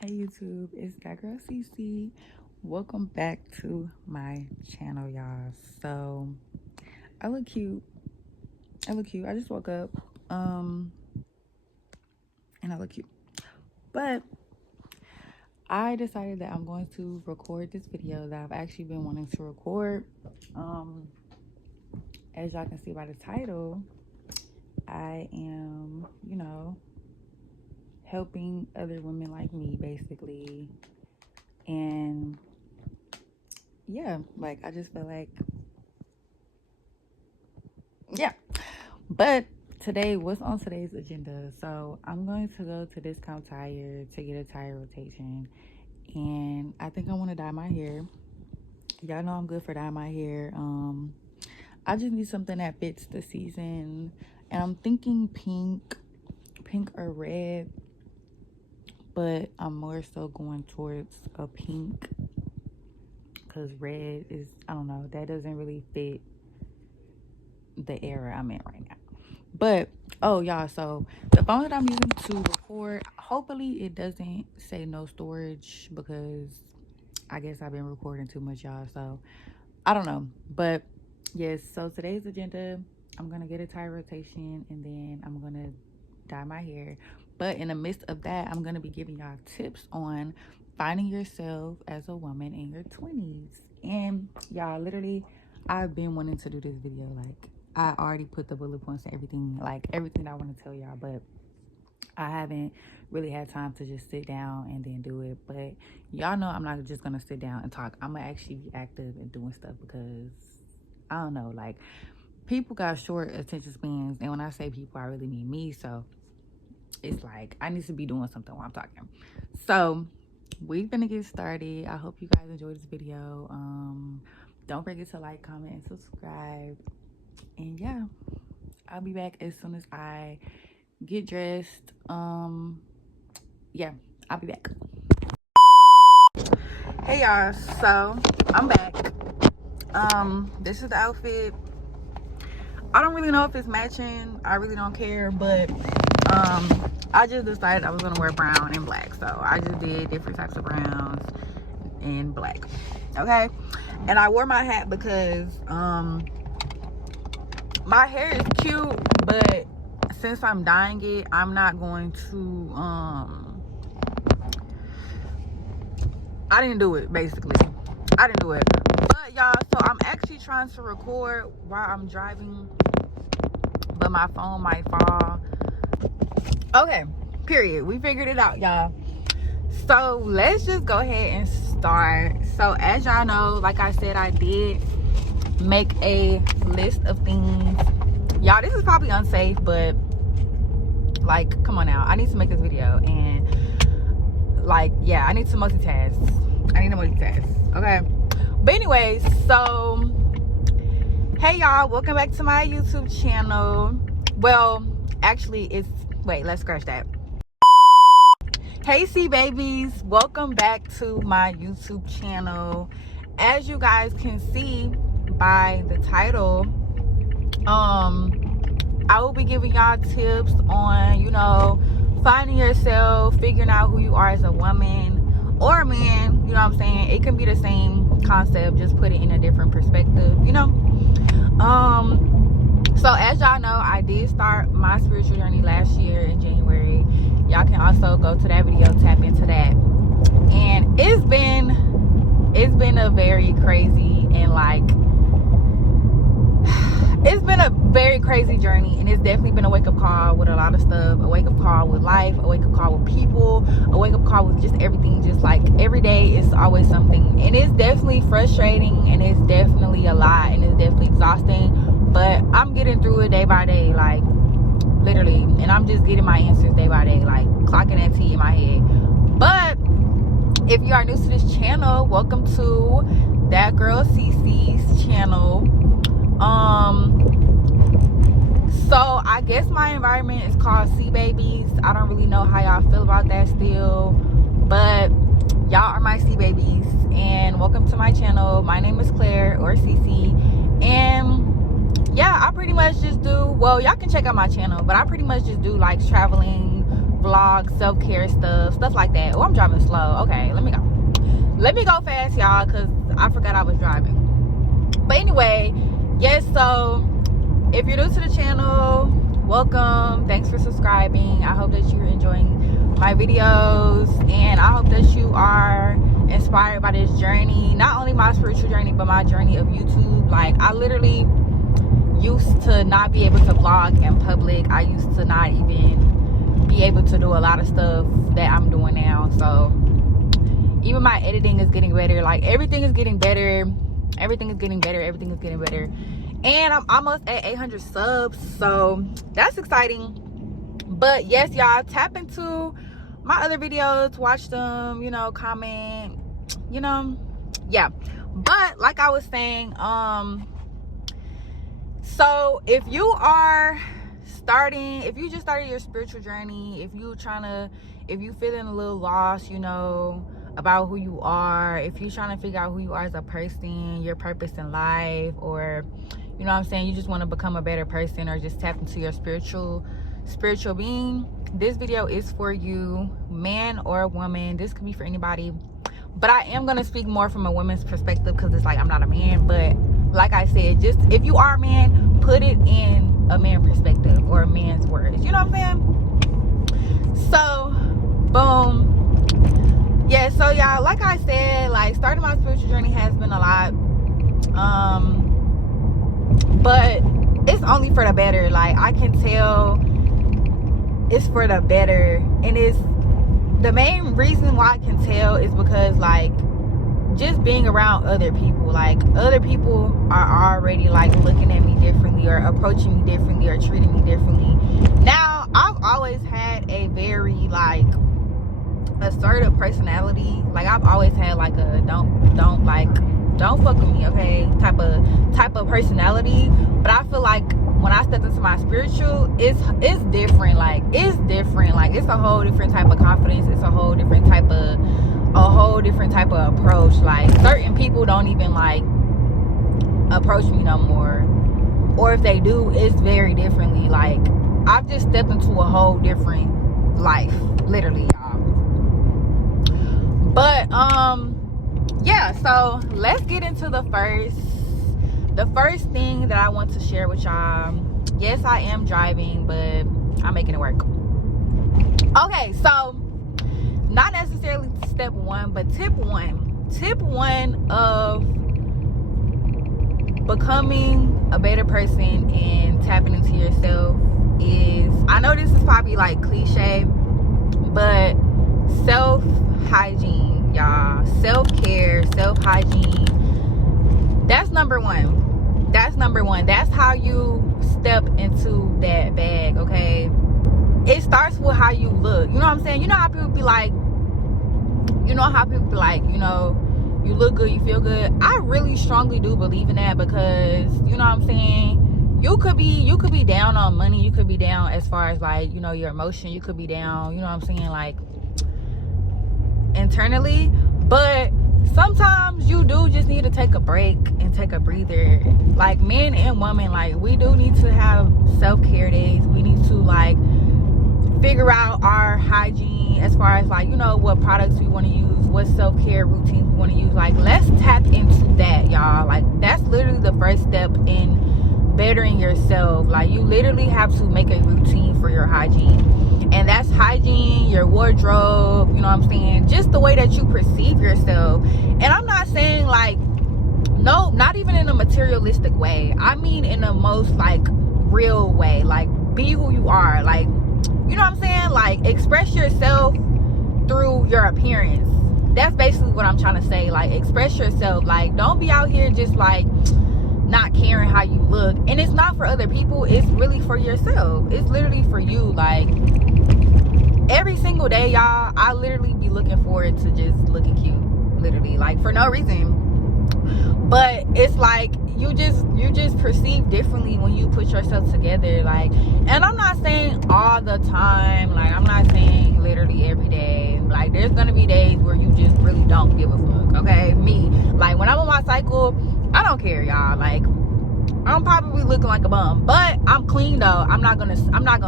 Hey YouTube, it's that girl CC. Welcome back to my channel, y'all. So I look cute. I just woke up. And I look cute. But I decided that I'm going to record this video that I've actually been wanting to record. As y'all can see by the title, I am, helping other women like me basically. And yeah, like I just feel like but today, what's on today's agenda? So I'm going to go to Discount Tire to get a tire rotation, and I think I want to dye my hair. Y'all know I'm good for dyeing my hair. I just need something that fits the season, and I'm thinking pink or red, but I'm more so going towards a pink because red is, I don't know, that doesn't really fit the era I'm in right now. But oh y'all, so the phone that I'm using to record, hopefully it doesn't say no storage, because I guess I've been recording too much, y'all, so I don't know. But yes, so today's agenda, I'm gonna get a tire rotation and then I'm gonna dye my hair. But in the midst of that, I'm gonna be giving y'all tips on finding yourself as a woman in your 20s. And y'all, literally, I've been wanting to do this video. Like, I already put the bullet points and everything, like everything I want to tell y'all, but I haven't really had time to just sit down and then do it. But y'all know I'm not just gonna sit down and talk. I'm gonna actually be active and doing stuff, because I don't know, like, people got short attention spans, and when I say people, I really mean me. So it's like I need to be doing something while I'm talking. So we're gonna get started. I hope you guys enjoyed this video. Don't forget to like, comment, and subscribe. And yeah, I'll be back as soon as I get dressed. Yeah, I'll be back. Hey y'all, so I'm back. This is the outfit. I don't really know if it's matching. I really don't care, but I just decided I was gonna wear brown and black, so I just did different types of browns and black. Okay, and I wore my hat because my hair is cute, but since I'm dyeing it, I'm not going to I didn't do it. Basically, I didn't do it. But y'all, so I'm actually trying to record while I'm driving, but my phone might fall. Okay, period. We figured it out, y'all. So let's just go ahead and start. So as y'all know, like I said, I did make a list of things. Y'all, this is probably unsafe, but like, come on now, I need to make this video, and like, yeah, I need to multitask. Okay, but anyways, so hey y'all, welcome back to my YouTube channel. Well, actually, it's, wait, let's scratch that. Hey C babies, welcome back to my YouTube channel. As you guys can see by the title, I will be giving y'all tips on, you know, finding yourself, figuring out who you are as a woman or a man. You know what I'm saying? It can be the same concept, just put it in a different perspective, you know. So as y'all know, I did start my spiritual journey last year in January. Y'all can also go to that video, tap into that. And it's been a very crazy and like, it's been a very crazy journey, and it's definitely been a wake-up call with a lot of stuff. A wake-up call with life, a wake-up call with people, a wake-up call with just everything. Just like every day is always something, and it's definitely frustrating, and it's definitely a lot, and it's definitely exhausting, but I'm getting through it day by day, like literally, and I'm just getting my answers day by day, like clocking that T in my head. But if you are new to this channel, welcome to That Girl CC's channel. So I guess my environment is called C babies. I don't really know how y'all feel about that still, but y'all are my C babies, and welcome to my channel. My name is Claire, or CC, and yeah, I pretty much just do, well, y'all can check out my channel, but I pretty much just do like traveling, vlog self-care stuff like that. Oh, I'm driving slow. Okay, let me go fast, y'all, because I forgot I was driving. But anyway, yes, so if you're new to the channel, welcome. Thanks for subscribing. I hope that you're enjoying my videos, and I hope that you are inspired by this journey, not only my spiritual journey but my journey of YouTube. Like, I literally used to not be able to vlog in public. I used to not even be able to do a lot of stuff that I'm doing now. So even my editing is getting better. Like, everything is getting better. Everything is getting better. And I'm almost at 800 subs, so that's exciting. But yes, y'all, tap into my other videos, watch them, you know, comment, you know, yeah. But like I was saying, so if you just started your spiritual journey, if you feeling a little lost, you know, about who you are, if you're trying to figure out who you are as a person, your purpose in life, or, you know what I'm saying, you just want to become a better person, or just tap into your spiritual being, this video is for you, man or woman. This could be for anybody, but I am going to speak more from a woman's perspective, because it's like, I'm not a man. But like I said, just if you are a man, put it in a man perspective or a man's words, you know what I'm saying? So boom. Yeah, so y'all, like I said, like, starting my spiritual journey has been a lot, but it's only for the better. Like, I can tell it's for the better, and it's the main reason why I can tell is because, like, just being around other people, like, other people are already, like, looking at me differently, or approaching me differently, or treating me differently. Now, I've always had a very, like, assertive personality. Like, I've always had, like, a don't fuck with me, okay, type of personality. But I feel like when I stepped into my spiritual, it's different. Like, it's different. Like, it's a whole different type of confidence. It's a whole different type of approach. Like, certain people don't even, like, approach me no more, or if they do, it's very differently. Like, I've just stepped into a whole different life, literally, y'all. But yeah, so let's get into the first thing that I want to share with y'all. Yes, I am driving, but I'm making it work. Okay, so not necessarily step one, but tip one of becoming a better person and tapping into yourself is, I know this is probably like cliche, but self-hygiene, y'all. Self-care, self-hygiene, that's number one. That's how you step into that bag, okay? It starts with how you look. You know what I'm saying? You know how people be like, you know, you look good, you feel good. I really strongly do believe in that, because, you know what I'm saying, you could be down on money, you could be down as far as, like, you know, your emotion, you could be down, you know what I'm saying, like, internally. But sometimes you do just need to take a break and take a breather. Like, men and women, like, we do need to have self-care days. We need to, like, figure out our hygiene as far as, like, you know, what products we want to use, what self-care routines we want to use. Like, let's tap into that, y'all. Like, that's literally the first step in bettering yourself. Like, you literally have to make a routine for your hygiene, and that's hygiene, your wardrobe, you know what I'm saying, just the way that you perceive yourself. And I'm not saying, like, no, not even in a materialistic way. I mean in the most, like, real way. Like, be who you are. Like, you know what I'm saying? Like, express yourself through your appearance. That's basically what I'm trying to say. Like, express yourself. Like, don't be out here just, like, not caring how you look. And it's not for other people, it's really for yourself. It's literally for you. Like, every single day, y'all, I literally be looking forward to just looking cute, literally, like, for no reason. But it's like, you just perceive differently when you put yourself together. Like, and I'm not saying all the time, like, I'm not saying literally every day. Like, there's gonna be days where you just really don't give a fuck, okay? Me, like, when I'm on my cycle, I don't care, y'all. Like, I'm probably looking like a bum, but I'm clean though. I'm not gonna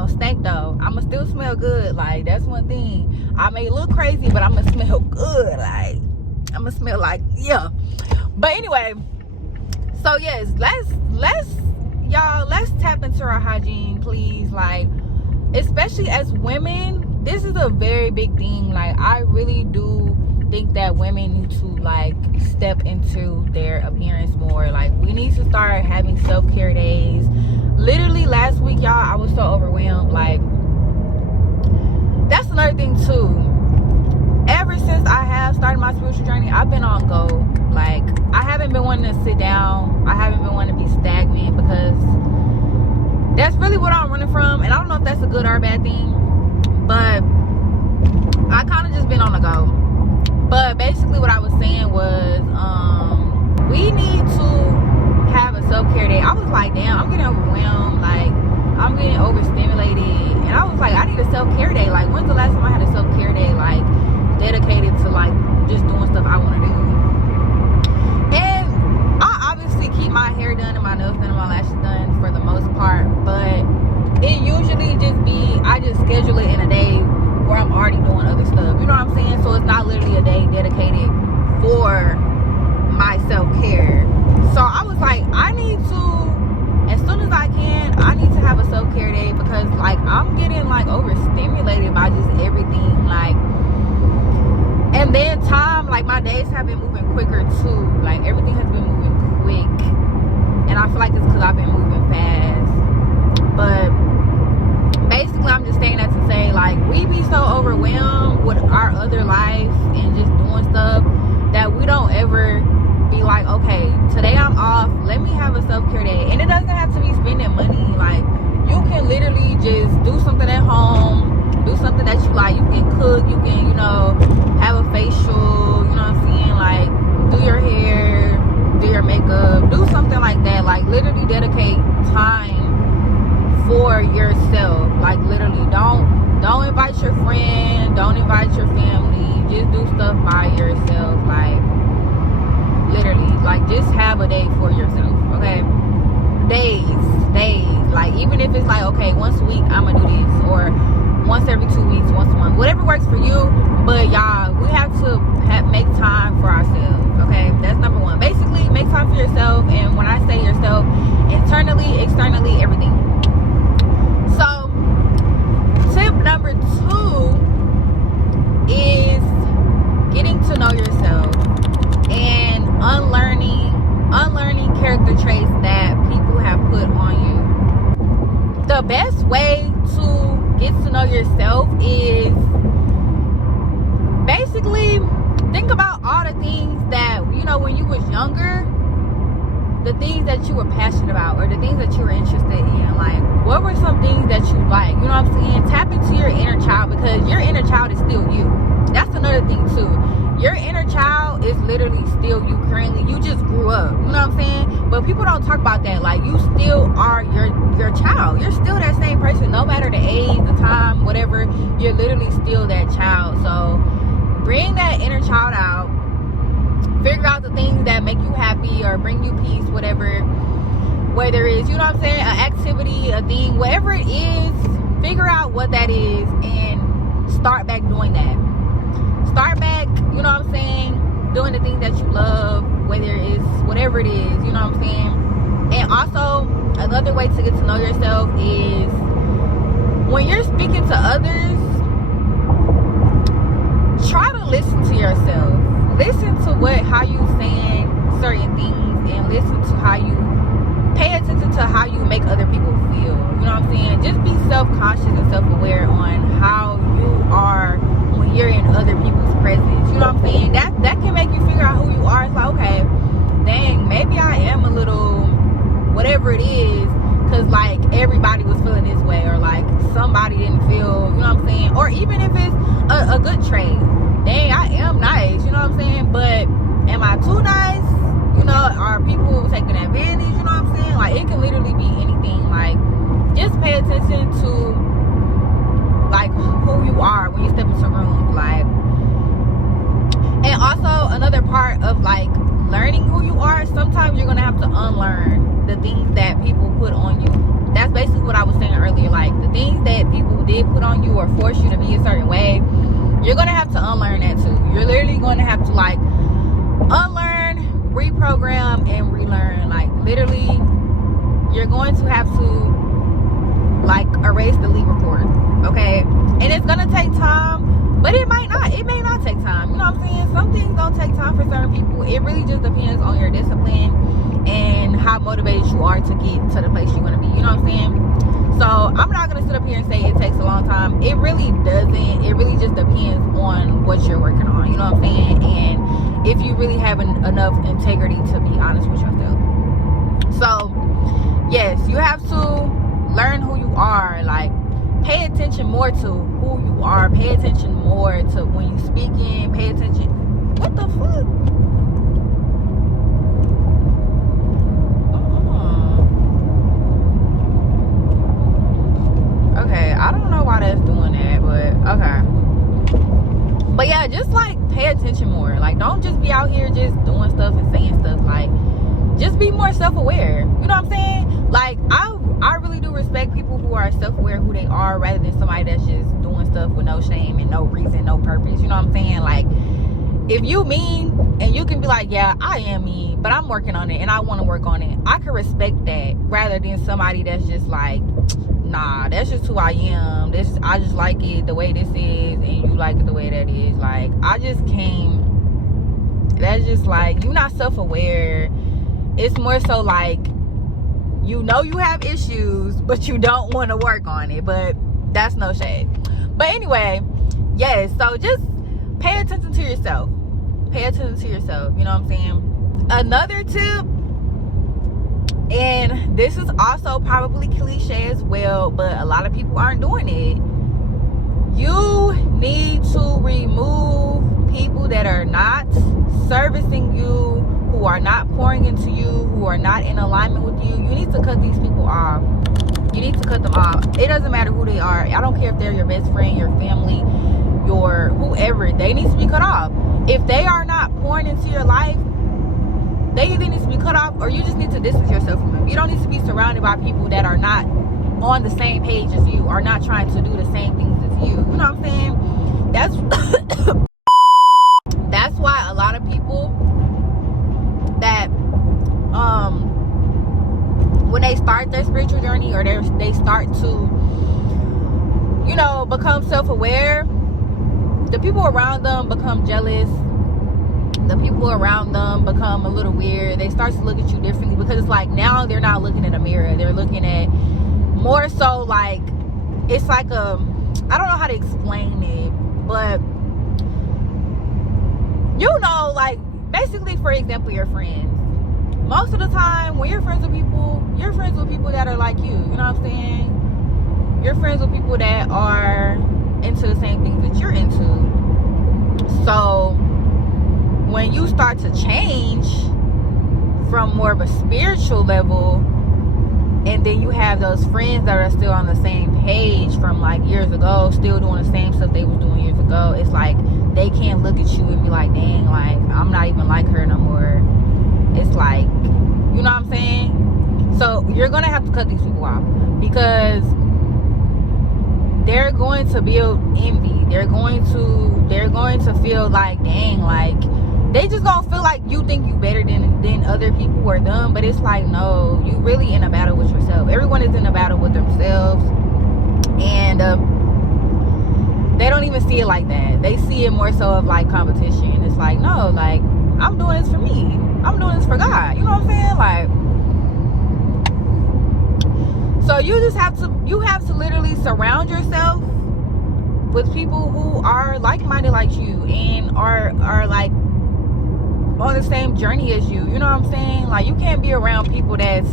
stink though. I'ma still smell good. Like, that's one thing. I may look crazy, but I'ma smell good. Like, I'ma smell like, yeah. But anyway, so yes, let's tap into our hygiene, please. Like, especially as women, this is a very big thing. Like, I really do think that women need to like step into their appearance more. Like, we need to start having self-care days. Literally last week, y'all, I was so overwhelmed. Like, that's another thing too. Ever since I have started my spiritual journey, I've been on go. Like, I haven't been wanting to sit down. I haven't been wanting to be stagnant, because that's really what I'm running from. And I don't know if that's a good or a bad thing, but I kind of just been on the go. But basically what I was saying was, we need to have a self-care day. I was like, damn, I'm getting overwhelmed. Like, I'm getting overstimulated. And I was like, I need a self-care day. Like, when's the last time I had a self-care day, like, dedicated to, like, just doing stuff I want to do? And I obviously keep my hair done and my nails done and my lashes done for the most part. But it usually just be, I just schedule it in a day where I'm already doing other stuff. You know what I'm saying? So it's not literally a day dedicated for my self-care. So I was like, I need to, as soon as I can, I need to have a self-care day, because like, I'm getting like overstimulated by just everything. Like, and then time, like, my days have been moving quicker too. Like, everything has been moving quick, and I feel like it's because I've been moving fast. But basically, I'm just saying that to say, like, we be so overwhelmed with our other life and just doing stuff that we don't ever be like, okay, today I'm off, let me have a self-care day. And it doesn't have to be spending money. Like, you can literally just do something at home, do something that you like. You can cook, you can, you know, have a facial, you know what I'm saying? Like, do your hair, do your makeup, do something like that. Like, literally dedicate time for yourself. Like, literally, don't invite your friend, don't invite your family. Just do stuff by yourself. Like, literally, like, just have a day for yourself. Okay, days. Like, even if it's like, okay, once a week I'm gonna do this, or once every 2 weeks, once a month, whatever works for you. But y'all, we have to make time for ourselves. Okay, that's number one. Basically, make time for yourself. And when I say yourself, internally, externally, everything. So, tip number 2 is getting to know yourself and unlearning character traits that people have put on you. The best way to get to know yourself is basically think about all the things that, you know, when you was younger, the things that you were passionate about, or the things that you were interested in. Like, what were some things that you like? You know what I'm saying? Tap into your inner child, because your inner child is still you. That's another thing too. Your inner child is literally still you currently. You just grew up. You know what I'm saying? But people don't talk about that. Like, you still are your child. You're still that same person, no matter the age, the time, whatever. You're literally still that child. So bring that inner child out. Figure out the things that make you happy or bring you peace, whatever. Whether it's, you know what I'm saying, an activity, a thing, whatever it is, figure out what that is and start back doing that. Start back, you know what I'm saying, doing the things that you love, whether it's whatever it is, you know what I'm saying. And also, another way to get to know yourself is when you're speaking to others, try to listen to yourself. Listen to how you saying certain things, and listen to how you pay attention to how you make other people feel. You know what I'm saying? Just be self-conscious and self-aware on how you are when you're in other people's presence. You know what I'm saying? That can make you figure out who you are. It's like, okay, dang, maybe I am a little whatever it is, because like everybody was feeling this way, or like somebody didn't feel, you know what I'm saying? Or even if it's a good trait, dang, I am nice, you know what I'm saying? But am I too nice? You know, are people taking advantage? You know what I'm saying? Like, it can literally be anything. Like, just pay attention to like who you are when you step into rooms. Like, and also another part of like learning who you are, sometimes you're gonna have to unlearn the things that people put on you. That's basically what I was saying earlier. Like, the things that people did put on you or force you to be a certain way, you're gonna have to unlearn that too. You're literally gonna have to like unlearn, reprogram, and relearn. Like, literally, you're going to have to like erase the lead report, okay? And it's gonna take time, but it may not take time. You know what I'm saying? Some things don't take time for certain people. It really just depends on your discipline and how motivated you are to get to the place you want to be. You know what I'm saying? So I'm not gonna sit up here and say it takes a long time. It really doesn't. It really just depends on what you're working on. You know what I'm saying? And if you really have enough integrity to be honest with yourself. So yes, you have to learn who you are. Like, pay attention more to who you are. Pay attention more to when you speaking. Pay attention. What the fuck? Okay, I don't know why that's doing that, but okay. But yeah, just like pay attention more. Like, don't just be out here just doing stuff and saying stuff. Like, just be more self-aware. You know what I'm saying? Like, I really do respect people who are self-aware who they are, rather than somebody that's just doing stuff with no shame and no reason, no purpose. You know what I'm saying? Like, if you mean and you can be like, yeah, I am mean, but I'm working on it and I want to work on it, I can respect that, rather than somebody that's just like, nah, that's just who I am. I just like it the way this is, and you like it the way that is. Like, I just can't. That's just like, you're not self-aware. It's more so like, you know you have issues, but you don't want to work on it. But that's no shade. But anyway, yes, so just pay attention to yourself. Pay attention to yourself. You know what I'm saying? Another tip, and this is also probably cliche as well, but a lot of people aren't doing it. You need to remove people that are not servicing you, who are not pouring into you, who are not in alignment with you. You need to cut these people off. You need to cut them off. It doesn't matter who they are. I don't care if they're your best friend, your family, your whoever. They need to be cut off. If they are not pouring into your life, they either need to be cut off, or you just need to distance yourself from them. You don't need to be surrounded by people that are not on the same page as you, or not trying to do the same things as you. You know what I'm saying? That's why a lot of people that when they start their spiritual journey, or they start to, you know, become self-aware, the people around them become jealous. The people around them become a little weird. They start to look at you differently, because it's like, now they're not looking in a mirror. They're looking at more so like, it's like I don't know how to explain it, but you know, like, basically, for example, your friends. Most of the time when you're friends with people, you're friends with people that are like you. You know what I'm saying? You're friends with people that are into the same things that you're into. So when you start to change from more of a spiritual level, and then you have those friends that are still on the same page from like years ago, still doing the same stuff they was doing years ago, it's like they can't look at you and be like, dang, like, I'm not even like her no more. It's like, you know what I'm saying? So you're gonna have to cut these people off, because they're going to build envy. They're going to feel like, dang, like, they just gonna feel like you think you better than other people or them. But it's like, no, you really in a battle with yourself. Everyone is in a battle with themselves, and they don't even see it like that. They see it more so of like competition. It's like, no, like, I'm doing this for me. I'm doing this for God. You know what I'm saying? Like, so you have to literally surround yourself with people who are like-minded like you, and are like on the same journey as you. You know what I'm saying? Like, you can't be around people that's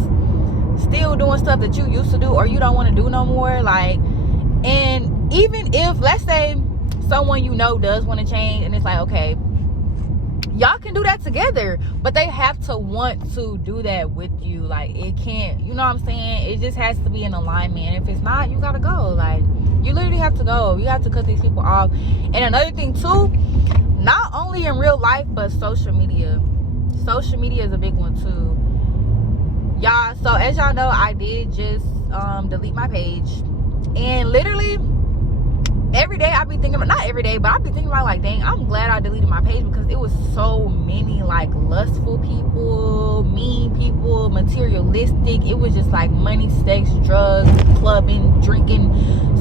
still doing stuff that you used to do, or you don't want to do no more. Like, and even if, let's say, someone you know does want to change, and it's like, okay, y'all can do that together, but they have to want to do that with you. Like, it can't, you know what I'm saying? It just has to be in alignment. If it's not, you gotta go. Like, you literally have to go. You have to cut these people off. And another thing too, not only in real life, but social media. social media is a big one too, y'all. So as y'all know, I did just delete my page, and literally every day I be thinking about, not every day, but I be thinking about like, dang, I'm glad I deleted my page, because it was so many like lustful people, mean people, materialistic. It was just like money, sex, drugs, clubbing, drinking,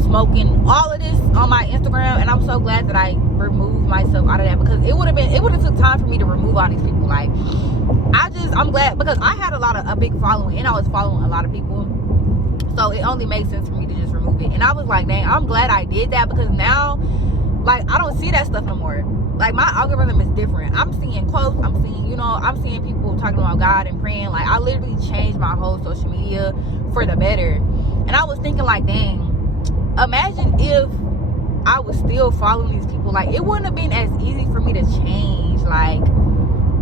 smoking, all of this on my Instagram. And I'm so glad that I removed myself out of that, because it would have took time for me to remove all these people. Like, I'm glad, because I had a big following, and I was following a lot of people, so it only made sense for me to just remove it. And I was like, dang, I'm glad I did that, because now, like, I don't see that stuff no more. Like, my algorithm is different. I'm seeing quotes, I'm seeing people talking about God and praying. Like, I literally changed my whole social media for the better. And I was thinking like, dang, imagine if I was still following these people. Like, it wouldn't have been as easy for me to change. Like,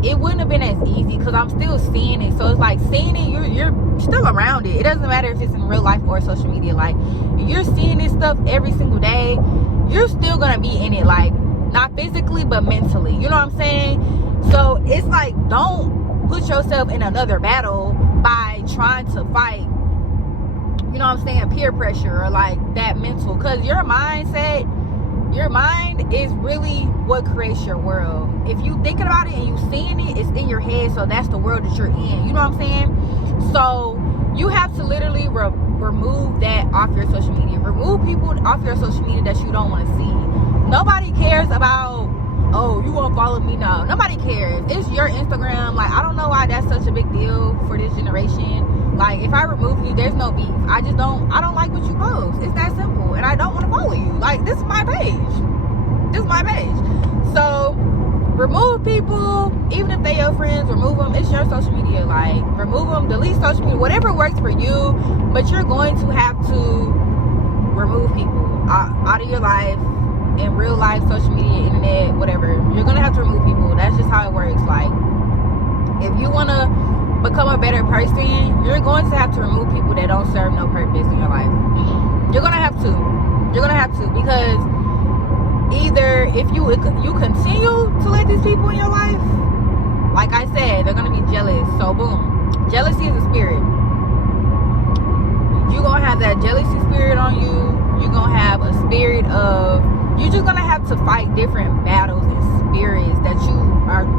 it wouldn't have been as easy, because I'm still seeing it. So it's like, seeing it, you're still around it. It doesn't matter if it's in real life or social media. Like, you're seeing this stuff every single day, you're still gonna be in it, like, not physically but mentally, you know what I'm saying? So it's like, don't put yourself in another battle by trying to fight, you know what I'm saying, peer pressure or like that mental, because your mind is really what creates your world. If you thinking about it and you seeing it, it's in your head, so that's the world that you're in, you know what I'm saying? So you have to literally remove that off your social media. Remove people off your social media that you don't want to see. Nobody cares about, oh, you won't follow me now. Nobody cares. It's your Instagram. Like, I don't know why that's such a big deal for this generation. Like, if I remove you, there's no beef. I don't like what you post. It's that simple. And I don't want to follow you. Like, this is my page. So remove people, even if they your friends. Remove them. It's your social media. Like, remove them, delete social media, whatever works for you. But you're going to have to remove people out of your life, in real life, social media, internet, whatever. You're gonna have to remove people. That's just how it works. Like, if you want to become a better person, you're going to have to remove people that don't serve no purpose in your life. You're gonna have to, because either if you continue to let these people in your life, like I said, they're gonna be jealous. So boom, jealousy is a spirit. You're gonna have that jealousy spirit on you. You're gonna have a spirit of, you're just gonna have to fight different battles and spirits that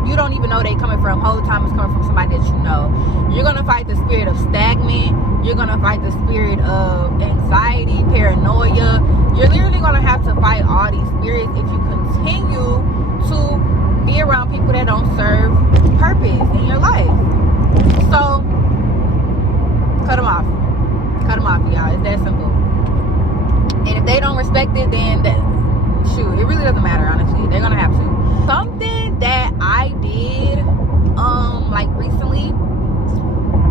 you don't even know they coming from. Whole time it's coming from somebody that you know. You're gonna fight the spirit of stagnant. You're gonna fight the spirit of anxiety, paranoia. You're literally gonna have to fight all these spirits if you continue to be around people that don't serve purpose in your life. So cut them off, y'all. It's that simple. And if they don't respect it, then shoot, it really doesn't matter, honestly. They're gonna have to. Something that I did like recently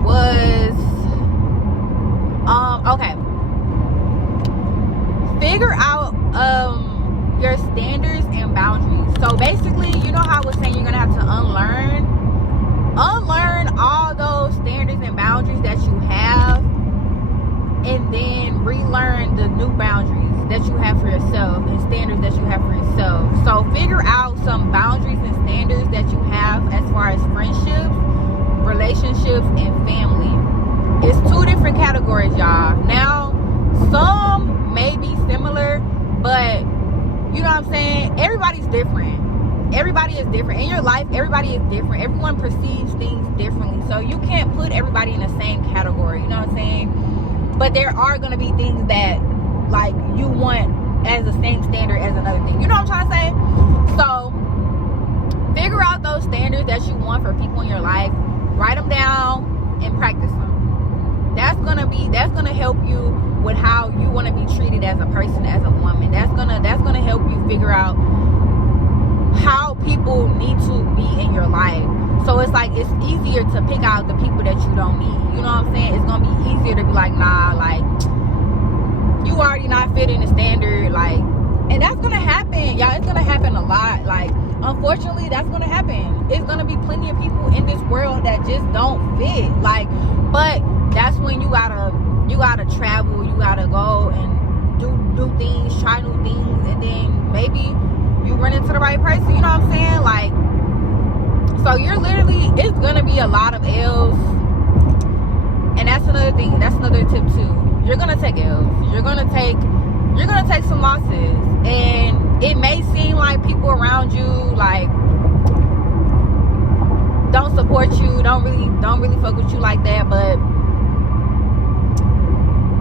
was okay, figure out your standards and boundaries. So basically, you know how I was saying, you're gonna have to unlearn all those standards and boundaries that you have, and then relearn the new boundaries that you have for yourself and standards that you have for yourself. So figure out some boundaries and standards that you have as far as friendships, relationships, and family. It's two different categories, y'all. Now, some may be similar, but you know what I'm saying? Everybody's different. Everybody is different. In your life, everybody is different. Everyone perceives things differently. So you can't put everybody in the same category. You know what I'm saying? But there are going to be things that, like, you want as the same standard as another thing. You know what I'm trying to say? So figure out those standards that you want for people in your life. Write them down and practice them. That's gonna help you with how you want to be treated as a person, as a woman. That's gonna help you figure out how people need to be in your life. So it's like, it's easier to pick out the people that you don't need. You know what I'm saying? It's gonna be easier to be like, nah, like, you already not fitting the standard, like, and that's gonna happen, y'all. It's gonna happen a lot. Like, unfortunately, that's gonna happen. It's gonna be plenty of people in this world that just don't fit. Like, but that's when you gotta travel, you gotta go and do new things, try new things, and then maybe you run into the right person. You know what I'm saying? Like, so you're literally, it's a lot of L's. And that's another thing, that's another tip too. You're gonna take L's. You're gonna take some losses. And it may seem like people around you like don't support you, don't really fuck with you like that, but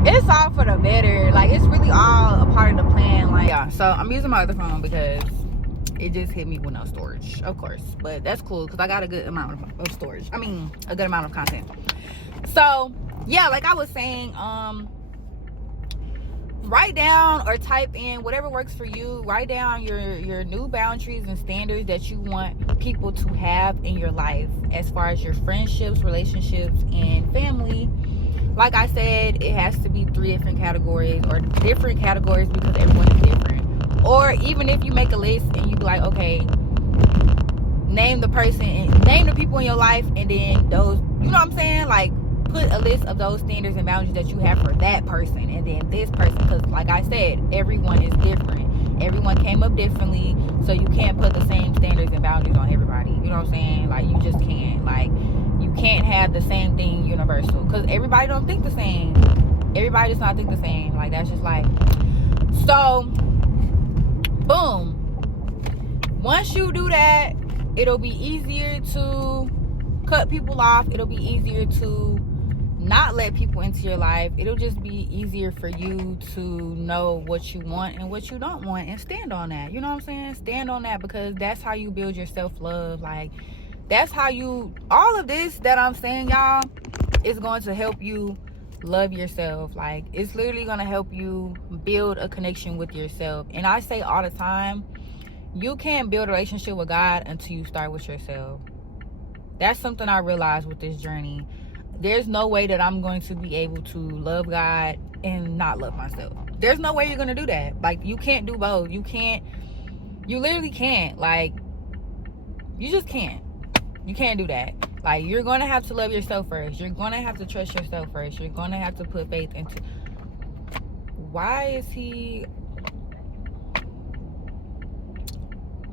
it's all for the better. Like, it's really all a part of the plan. Like, yeah, so I'm using my other phone because it just hit me with no storage, of course, but that's cool because I got a good amount of storage. I mean, a good amount of content. So yeah, like I was saying, write down or type in whatever works for you. Write down your new boundaries and standards that you want people to have in your life, as far as your friendships, relationships, and family. Like I said, it has to be 3 different categories, or different categories, because everyone is different. Or even if you make a list and you be like, okay, name the person and name the people in your life, and then those, you know what I'm saying, like put a list of those standards and boundaries that you have for that person, and then this person, because like I said, everyone is different. Everyone came up differently, so you can't put the same standards and boundaries on everybody. You know what I'm saying? Like, you just can't. Like, you can't have the same thing universal, because everybody don't think the same. Everybody does not think the same. Like, that's just life. So boom, once you do that, it'll be easier to cut people off. It'll be easier to not let people into your life. It'll just be easier for you to know what you want and what you don't want, and stand on that. You know what I'm saying? Stand on that, because that's how you build your self-love. Like, that's how you, all of this that I'm saying, y'all, is going to help you love yourself. Like, it's literally going to help you build a connection with yourself. And I say all the time, you can't build a relationship with God until you start with yourself. That's something I realized with this journey. There's no way that I'm going to be able to love God and not love myself. There's no way you're going to do that. Like, you can't do both. You literally can't. Like, you just can't. You can't do that. Like, you're going to have to love yourself first. You're going to have to trust yourself first. You're going to have to put faith into... Why is he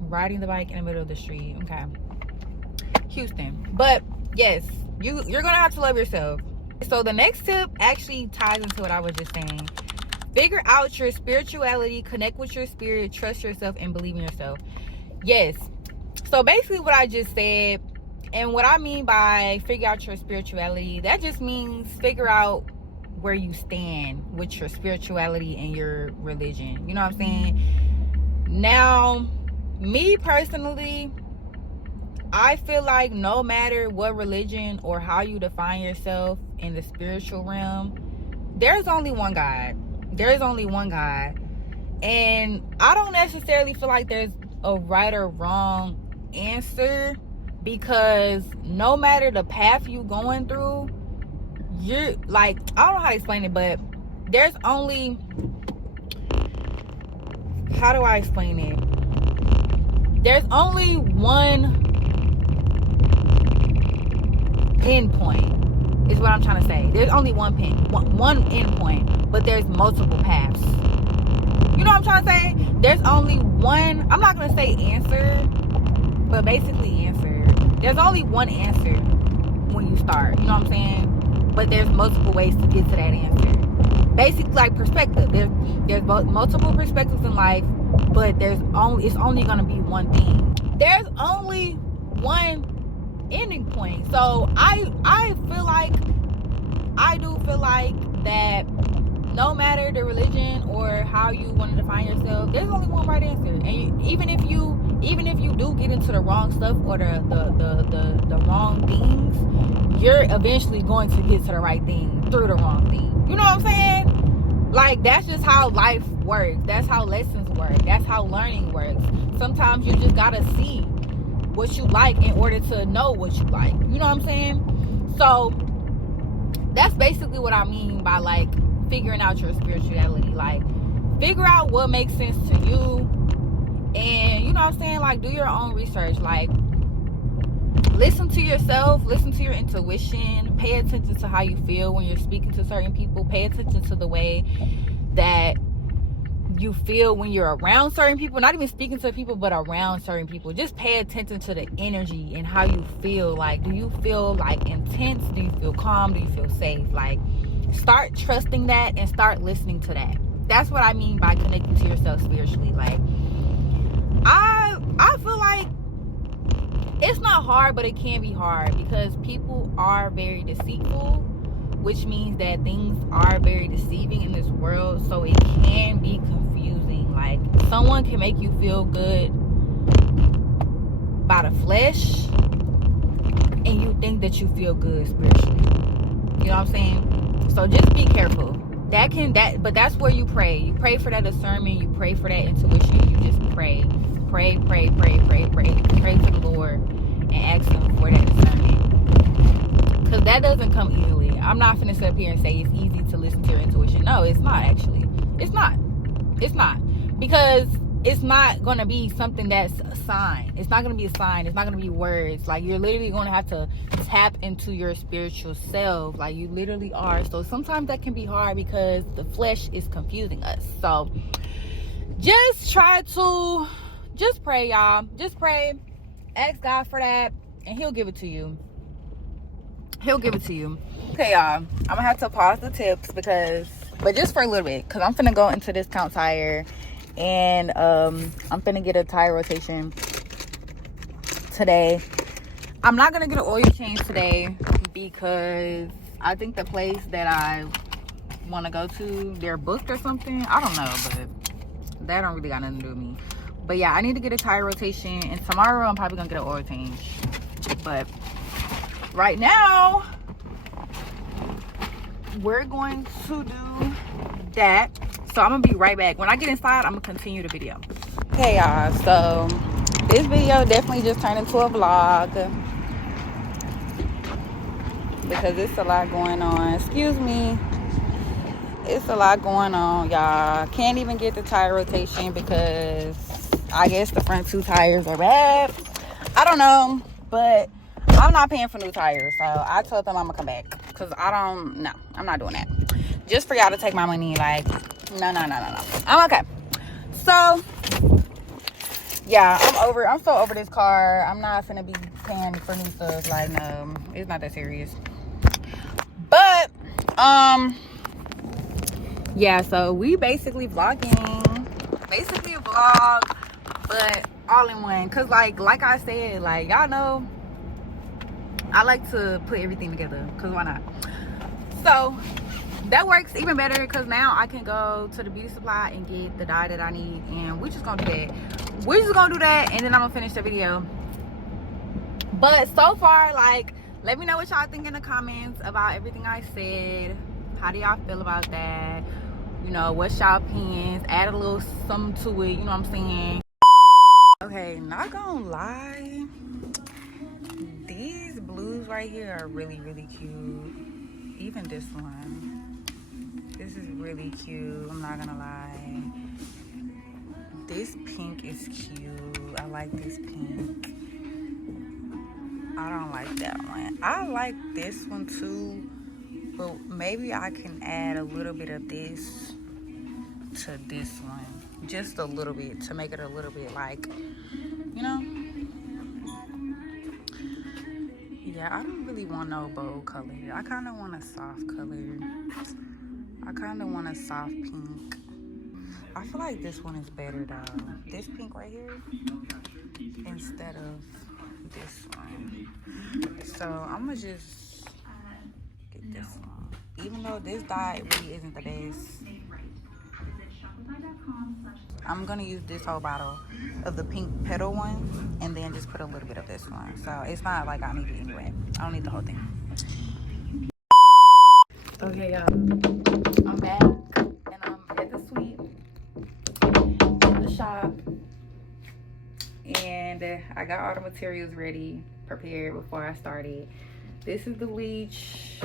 riding the bike in the middle of the street? Okay. Houston. But yes, you're going to have to love yourself. So the next tip actually ties into what I was just saying. Figure out your spirituality, connect with your spirit, trust yourself, and believe in yourself. Yes. So basically what I just said, and what I mean by figure out your spirituality, that just means figure out where you stand with your spirituality and your religion. You know what I'm saying? Now, me personally, I feel like no matter what religion or how you define yourself in the spiritual realm, there's only one God. There's only one God. And I don't necessarily feel like there's a right or wrong answer, because no matter the path you going through, you're like, I don't know how to explain it, but there's only, how do I explain it? There's only one end point, is what I'm trying to say. There's only one end point, but there's multiple paths. You know what I'm trying to say? There's only one, I'm not going to say answer, but basically answer. There's only one answer when you start. You know what I'm saying? But there's multiple ways to get to that answer. Basically, like perspective. There's multiple perspectives in life, but it's only going to be one thing. There's only one ending point. So I do feel like that no matter the religion or how you want to define yourself, there's only one right answer. And even if you do get into the wrong stuff or the wrong things, you're eventually going to get to the right thing through the wrong thing. You know what I'm saying? Like, that's just how life works. That's how lessons work. That's how learning works. Sometimes you just gotta see what you like in order to know what you like. You know what I'm saying? So that's basically what I mean by, like, figuring out your spirituality. Like, figure out what makes sense to you, and you know what I'm saying, like, do your own research. Like, listen to yourself, listen to your intuition, pay attention to how you feel when you're speaking to certain people, pay attention to the way that you feel when you're around certain people, not even speaking to people, but around certain people. Just pay attention to the energy and how you feel. Like, do you feel like intense? Do you feel calm? Do you feel safe? Like, start trusting that and start listening to that. That's what I mean by connecting to yourself spiritually. Like, I feel like it's not hard, but it can be hard because people are very deceitful, which means that things are very deceiving in this world. So it can be confusing. Like, someone can make you feel good by the flesh and you think that you feel good spiritually. You know what I'm saying? So just be careful. But that's where you pray. You pray for that discernment. You pray for that intuition. You just pray to the Lord and ask Him for that discernment, because that doesn't come easily. I'm not finna sit up here and say it's easy to listen to your intuition. No, it's not. Actually, it's not, because it's not gonna be something that's a sign. It's not gonna be a sign. It's not gonna be words. Like, you're literally gonna have to tap into your spiritual self. Like, you literally are. So sometimes that can be hard because the flesh is confusing us. So just pray, y'all. Just pray. Ask God for that, and He'll give it to you. Okay, y'all. I'm gonna have to pause the tips but just for a little bit, because I'm finna go into Discount Tire, and I'm finna get a tire rotation today. I'm not gonna get an oil change today because I think the place that I want to go to, they're booked or something. I don't know, but that don't really got nothing to do with me. But yeah, I need to get a tire rotation, and tomorrow I'm probably gonna get an oil change. But right now, we're going to do that. So I'm gonna be right back. When I get inside, I'm gonna continue the video. Okay, y'all. So this video definitely just turned into a vlog because it's a lot going on. Excuse me. It's a lot going on, y'all. Can't even get the tire rotation because I guess the front two tires are bad. I don't know, but I'm not paying for new tires. So I told them I'm gonna come back because I'm not doing that. Just for y'all to take my money. Like, no. I'm okay. So yeah, I'm so over this car. I'm not finna be paying for new stuff. Like, no, it's not that serious. But yeah, so we basically vlogging. Basically a vlog, but all in one. Cause like I said, like, y'all know I like to put everything together, cause why not? So that works even better because now I can go to the beauty supply and get the dye that I need, and we're just gonna do that. And then I'm gonna finish the video. But so far, like, let me know what y'all think in the comments about everything I said. How do y'all feel about that? You know, what's y'all opinions? Add a little something to it, you know what I'm saying? Okay, not gonna lie, these blues right here are really cute. Even this one, this is really cute. I'm not gonna lie. This pink is cute. I like this pink. I don't like that one. I like this one too, but maybe I can add a little bit of this to this one, just a little bit, to make it a little bit, like, you know. Yeah, I don't really want no bold color. I kind of want a soft color. I kind of want a soft pink. I feel like this one is better though, this pink right here, instead of this one. So I'm gonna just get this one, even though this dye really isn't the best. I'm gonna use this whole bottle of the pink petal one and then just put a little bit of this one. So it's not like I need it anyway. I don't need the whole thing. Okay, y'all, I'm back and I'm at the suite, at the shop, and I got all the materials ready, prepared before I started. This is the bleach.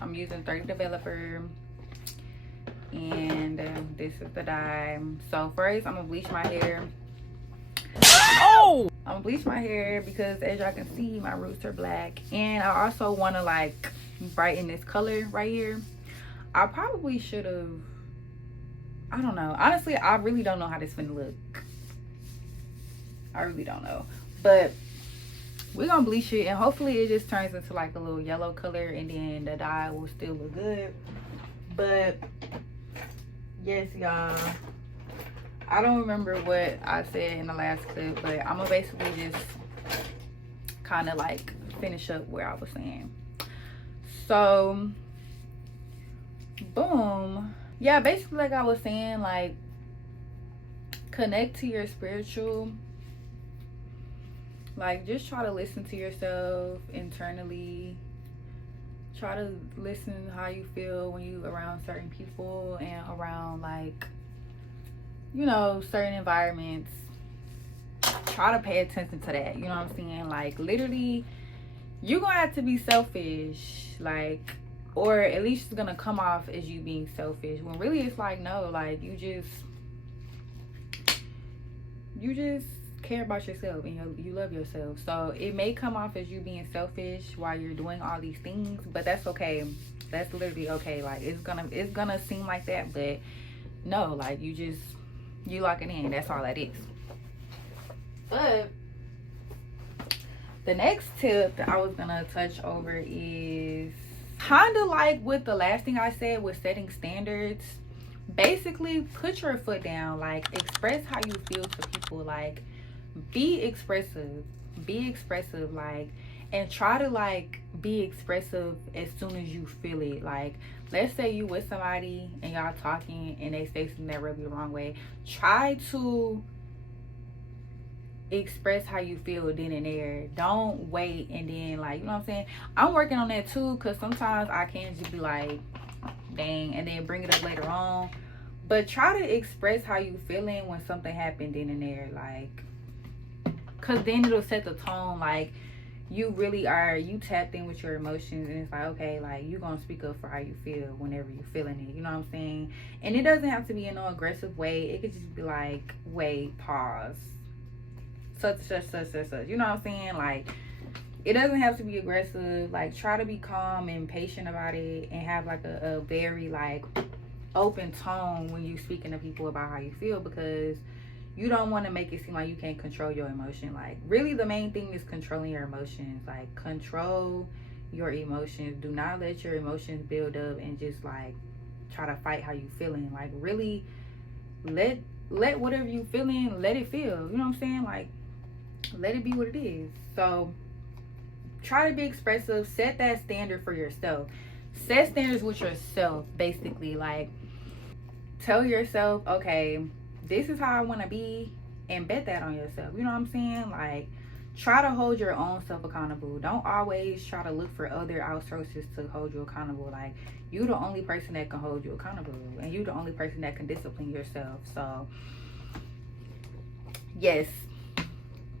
I'm using 30 Developer. And this is the dye. So first I'm gonna bleach my hair. I'm gonna bleach my hair because, as y'all can see, my roots are black, and I also want to like brighten this color right here. I probably should have I don't know. Honestly, I really don't know how this finna look. I really don't know. But we're gonna bleach it and hopefully it just turns into like a little yellow color and then the dye will still look good. But yes, y'all, I don't remember what I said in the last clip, but I'm gonna basically just kind of like finish up where I was saying. So boom, yeah, basically like I was saying, like connect to your spiritual. Like just try to listen to yourself internally. Try to listen how you feel when you around certain people and around like, you know, certain environments. Try to pay attention to that. You know what I'm saying? Like literally you're gonna have to be selfish, like, or at least it's gonna come off as you being selfish when really it's like, no, like you just care about yourself and you love yourself. So it may come off as you being selfish while you're doing all these things, but that's okay. That's literally okay. Like it's gonna seem like that, but no, like you locking in. That's all that is. But the next tip that I was gonna touch over is kind of like with the last thing I said with setting standards. Basically put your foot down, like express how you feel to people, like be expressive, like, and try to like be expressive as soon as you feel it. Like let's say you with somebody and y'all talking and they say something that rubbed you the wrong way, try to express how you feel then and there. Don't wait and then, like, you know what I'm saying, I'm working on that too, because sometimes I can just be like dang and then bring it up later on. But try to express how you feeling when something happened then and there, like, because then it'll set the tone. Like you really are, you tapped in with your emotions and it's like, okay, like you gonna speak up for how you feel whenever you're feeling it, you know what I'm saying? And it doesn't have to be in no aggressive way. It could just be like, wait, pause, such, you know what I'm saying? Like it doesn't have to be aggressive. Like try to be calm and patient about it and have like a very like open tone when you speaking to people about how you feel, because you don't want to make it seem like you can't control your emotion. Like really the main thing is controlling your emotions. Like control your emotions. Do not let your emotions build up and just like try to fight how you feeling. Like really let whatever you feeling, let it feel, you know what I'm saying? Like let it be what it is. So try to be expressive. Set that standard for yourself. Set standards with yourself, basically. Like tell yourself, okay, this is how I want to be, and bet that on yourself. You know what I'm saying? Like try to hold your own self accountable. Don't always try to look for other outsources to hold you accountable. Like you the only person that can hold you accountable, and you the only person that can discipline yourself. So yes,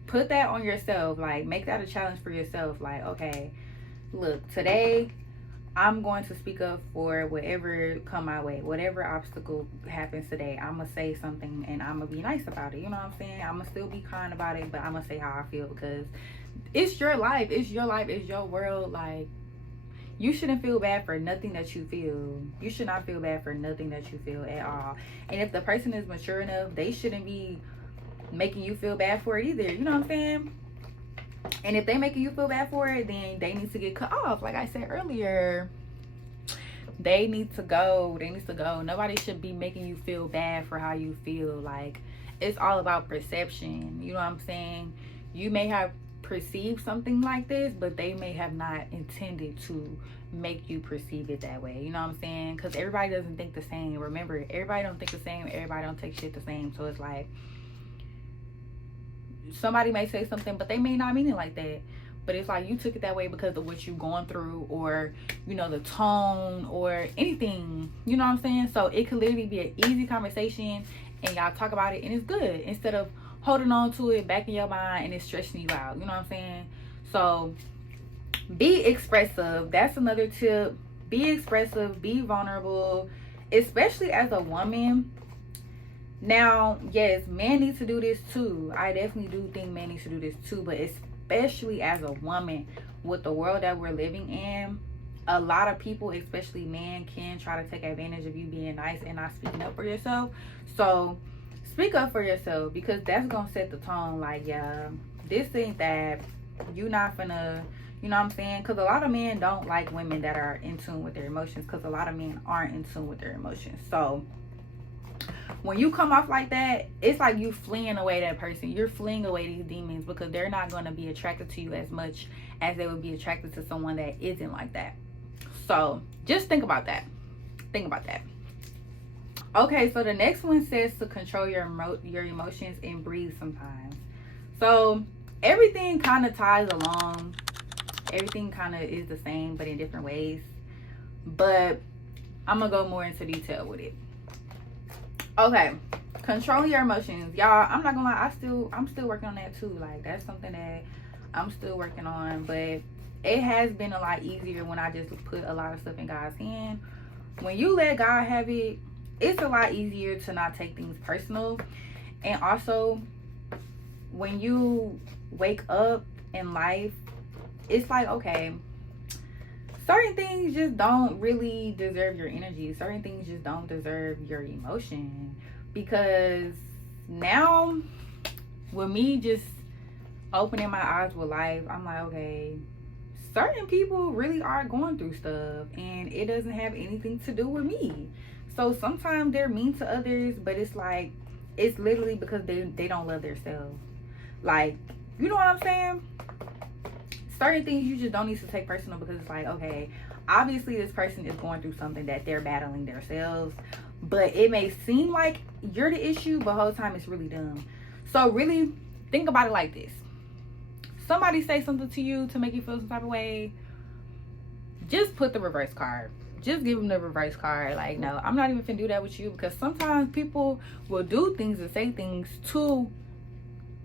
put that on yourself. Like make that a challenge for yourself. Like, okay, look, today I'm going to speak up for whatever come my way, whatever obstacle happens today. I'm gonna say something and I'm gonna be nice about it. You know what I'm saying? I'm gonna still be kind about it, but I'm gonna say how I feel, because it's your life. It's your life. It's your world. Like you shouldn't feel bad for nothing that you feel. You should not feel bad for nothing that you feel at all. And if the person is mature enough, they shouldn't be making you feel bad for it either. You know what I'm saying? And if they making you feel bad for it, then they need to get cut off. Like I said earlier, they need to go. Nobody should be making you feel bad for how you feel. Like it's all about perception. You know what I'm saying? You may have perceived something like this, but they may have not intended to make you perceive it that way. You know what I'm saying? Because everybody doesn't think the same. Remember, everybody don't think the same. Everybody don't take shit the same. So it's like somebody may say something, but they may not mean it like that. But it's like you took it that way because of what you're going through, or you know, the tone or anything. You know what I'm saying? So it could literally be an easy conversation and y'all talk about it and it's good, instead of holding on to it back in your mind and it's stressing you out. You know what I'm saying? So be expressive. That's another tip. Be expressive, be vulnerable, especially as a woman. Now, yes, men need to do this too. I definitely do think men need to do this too, but especially as a woman with the world that we're living in, a lot of people, especially men, can try to take advantage of you being nice and not speaking up for yourself. So speak up for yourself, because that's gonna set the tone. Like, yeah, this ain't that. You not finna, you know what I'm saying? Because a lot of men don't like women that are in tune with their emotions, because a lot of men aren't in tune with their emotions. So when you come off like that, it's like you fleeing away that person. You're fleeing away these demons, because they're not going to be attracted to you as much as they would be attracted to someone that isn't like that. So just think about that. Think about that. Okay, so the next one says to control your emotions and breathe sometimes. So everything kind of ties along. Everything kind of is the same, but in different ways. But I'm going to go more into detail with it. Okay, controlling your emotions. Y'all, I'm not gonna lie, I'm still working on that too. Like, that's something that I'm still working on, but it has been a lot easier when I just put a lot of stuff in God's hand. When you let God have it, it's a lot easier to not take things personal. And also, when you wake up in life, it's like, okay, certain things just don't really deserve your energy. Certain things just don't deserve your emotion. Because now, with me just opening my eyes with life, I'm like, okay, certain people really are going through stuff, and it doesn't have anything to do with me. So sometimes they're mean to others, but it's like, it's literally because they don't love themselves. Like, you know what I'm saying? Certain things you just don't need to take personal, because it's like, okay, obviously this person is going through something that they're battling themselves, but it may seem like you're the issue, but the whole time it's really them. So really think about it like this. Somebody say something to you to make you feel some type of way, just put the reverse card. Just give them the reverse card. Like, no, I'm not even finna do that with you, because sometimes people will do things and say things to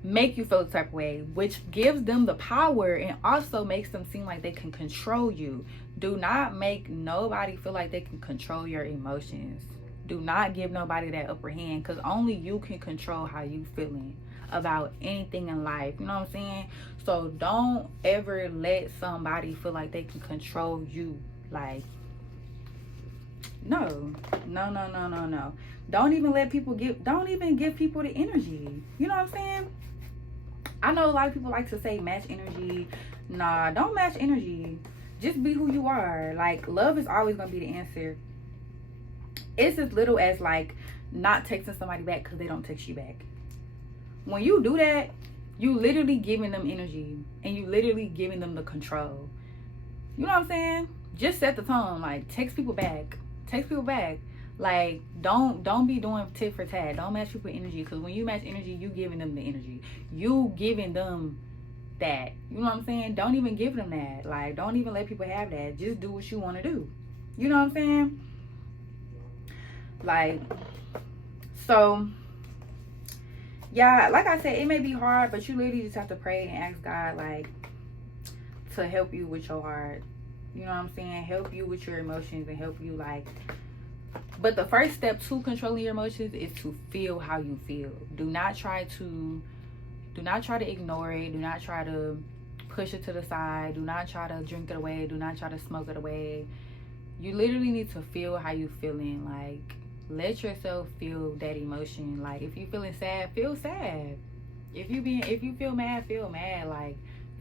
make you feel the type of way, which gives them the power and also makes them seem like they can control you. Do not make nobody feel like they can control your emotions. Do not give nobody that upper hand, because only you can control how you feeling about anything in life. You know what I'm saying? So don't ever let somebody feel like they can control you. Like, no. Don't even give people the energy. You know what I'm saying? I know a lot of people like to say match energy. Nah, don't match energy. Just be who you are. Like, love is always gonna be the answer. It's as little as like not texting somebody back because they don't text you back. When you do that, you literally giving them energy, and you literally giving them the control. You know what I'm saying? Just set the tone. Like, text people back. Like, don't be doing tit for tat. Don't match people energy, because when you match energy, you giving them the energy. You giving them that. You know what I'm saying? Don't even give them that. Like, don't even let people have that. Just do what you want to do. You know what I'm saying? Like, so yeah, like I said, it may be hard, but you literally just have to pray and ask God, like, to help you with your heart. You know what I'm saying? Help you with your emotions and help you, like. But the first step to controlling your emotions is to feel how you feel. Do not try to ignore it. Do not try to push it to the side. Do not try to drink it away. Do not try to smoke it away. You literally need to feel how you feeling. Like, let yourself feel that emotion. Like, if you feeling sad, feel sad. If you feel mad, feel mad. Like,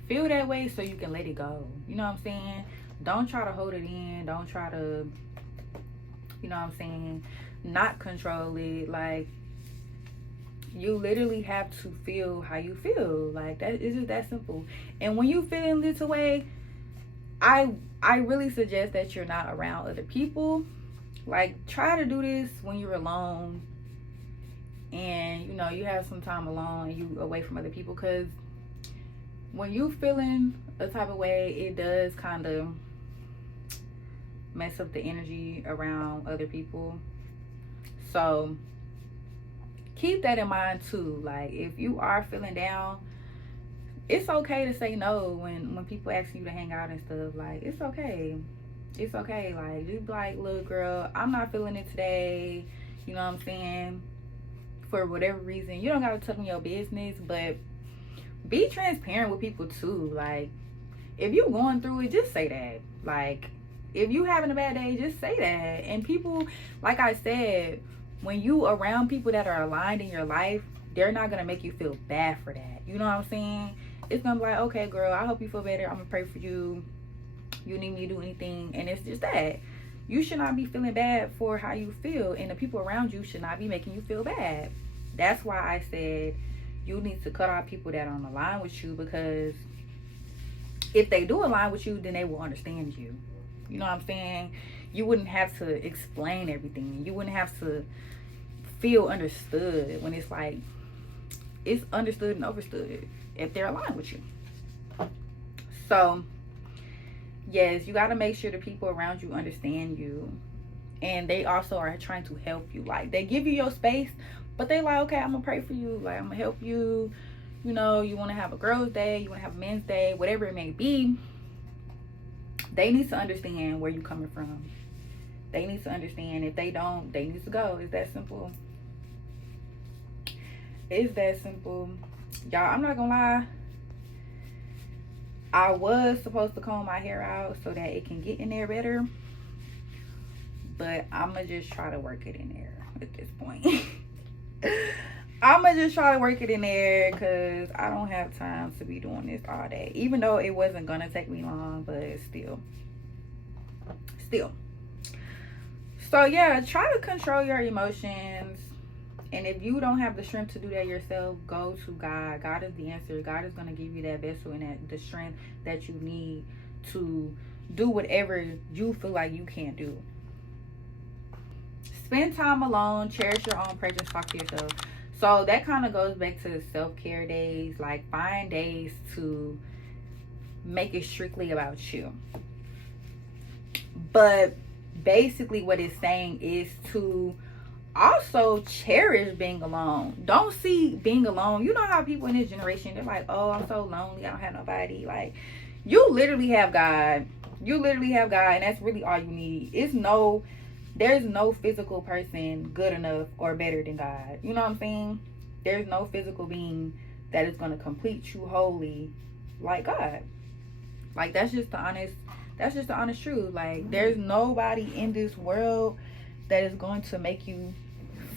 feel that way so you can let it go. You know what I'm saying? Don't try to hold it in. Don't try to, you know what I'm saying, not control it. Like, you literally have to feel how you feel. Like, that is just that simple. And when you feeling this way, I really suggest that you're not around other people. Like, try to do this when you're alone and, you know, you have some time alone and you away from other people, because when you feeling a type of way, it does kind of mess up the energy around other people. So keep that in mind too. Like, if you are feeling down, it's okay to say no when people ask you to hang out and stuff. Like, it's okay. Like, just be like, look, girl, I'm not feeling it today. You know what I'm saying? For whatever reason. You don't gotta tell them your business, but be transparent with people too. Like, if you're going through it, just say that. Like, If you having a bad day, just say that. And people, like I said, when you around people that are aligned in your life, they're not gonna make you feel bad for that. You know what I'm saying? It's gonna be like, okay, girl, I hope you feel better. I'm gonna pray for you. You need me to do anything. And it's just that. You should not be feeling bad for how you feel, and the people around you should not be making you feel bad. That's why I said you need to cut off people that don't align with you, because if they do align with you, then they will understand you. You know what I'm saying? You wouldn't have to explain everything. You wouldn't have to feel understood when it's like, it's understood and overstood if they're aligned with you. So yes, you got to make sure the people around you understand you, and they also are trying to help you. Like, they give you your space, but they like, okay, I'm gonna pray for you, like, I'm gonna help you. You know, you want to have a girl's day, you want to have a men's day, whatever it may be. They need to understand where you're coming from. They need to understand. If they don't, they need to go. It's that simple. It's that simple. Y'all, I'm not gonna lie, I was supposed to comb my hair out so that it can get in there better, but I'm gonna just try to work it in there at this point. I'm gonna just try to work it in there, because I don't have time to be doing this all day, even though it wasn't gonna take me long, but still. So yeah, try to control your emotions. And if you don't have the strength to do that yourself, go to God. God is the answer. God is going to give you that vessel and that the strength that you need to do whatever you feel like you can't do. Spend time alone. Cherish your own presence. Talk to yourself. So that kind of goes back to self-care days. Like, find days to make it strictly about you. But basically what it's saying is to also cherish being alone. Don't see being alone. You know how people in this generation, they're like, oh, I'm so lonely, I don't have nobody. Like, you literally have God. You literally have God, and that's really all you need. There's no physical person good enough or better than God. You know what I'm saying? There's no physical being that is going to complete you wholly like God. Like, that's just the honest truth. Like, there's nobody in this world that is going to make you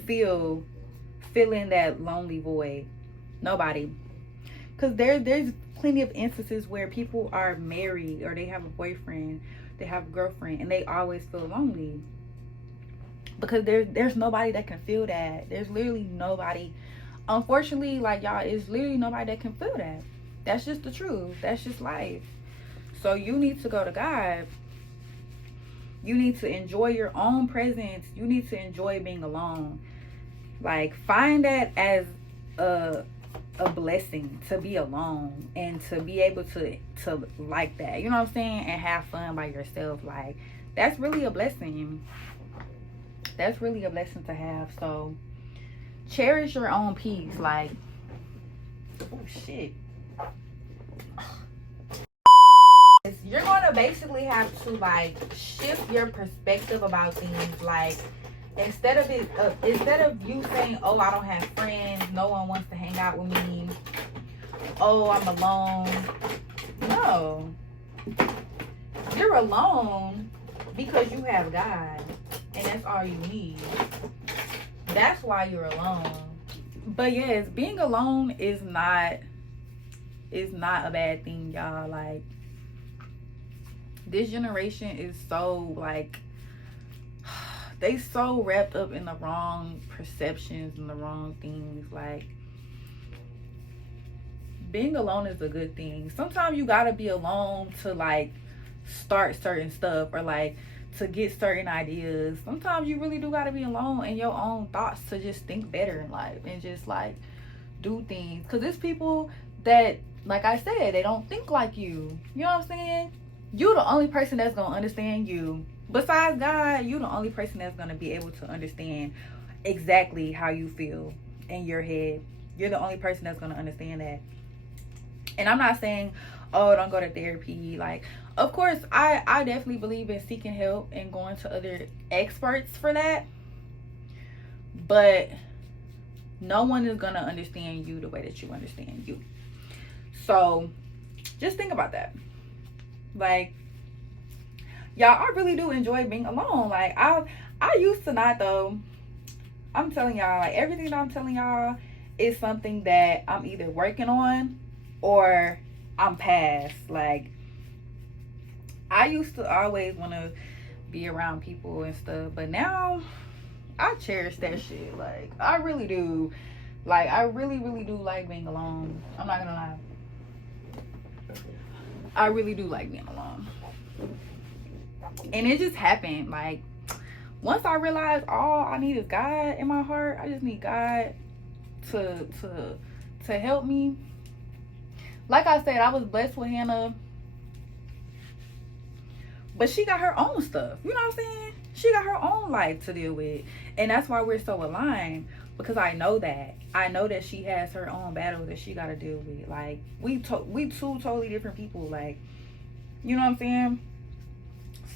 feeling that lonely void. Nobody. Because there's plenty of instances where people are married, or they have a boyfriend, they have a girlfriend, and they always feel lonely, because there's nobody that can feel that. There's literally nobody. Unfortunately, like, y'all, it's literally nobody that can feel that. That's just the truth. That's just life. So you need to go to God. You need to enjoy your own presence. You need to enjoy being alone. Like, find that as a blessing to be alone, and to be able to like that. You know what I'm saying? And have fun by yourself. Like, that's really a blessing. That's really a blessing to have. So cherish your own peace. Like, oh shit. You're going to basically have to, like, shift your perspective about things. Like, instead of you saying, oh, I don't have friends, no one wants to hang out with me, oh, I'm alone. No, you're alone because you have God, and that's all you need. That's why you're alone. But yes, being alone is not a bad thing, y'all. Like, this generation is so, like, they so wrapped up in the wrong perceptions and the wrong things. Like, being alone is a good thing. Sometimes you gotta be alone to, like, start certain stuff, or, like, to get certain ideas. Sometimes you really do gotta be alone in your own thoughts to just think better in life, and just, like, do things. Because there's people that, like I said, they don't think like you. You know what I'm saying? You the only person that's gonna understand you. Besides God, you the only person that's gonna be able to understand exactly how you feel in your head. You're the only person that's gonna understand that. And I'm not saying, oh, don't go to therapy. Like, of course, I definitely believe in seeking help and going to other experts for that. But no one is gonna understand you the way that you understand you. So just think about that. Like, Y'all, I really do enjoy being alone. Like I used to not though. I'm telling y'all, like everything that I'm telling y'all is something that I'm either working on or I'm past. Like I used to always want to be around people and stuff, but now I cherish that shit. Like I really do. Like I really, really do like being alone. I'm not gonna lie. I really do like being alone. And it just happened. Like once I realized all I need is God in my heart, I just need God to help me. Like I said, I was blessed with Hannah, but she got her own stuff. You know what I'm saying? She got her own life to deal with, and that's why we're so aligned. Because I know that she has her own battles that she got to deal with. Like we two totally different people. Like you know what I'm saying?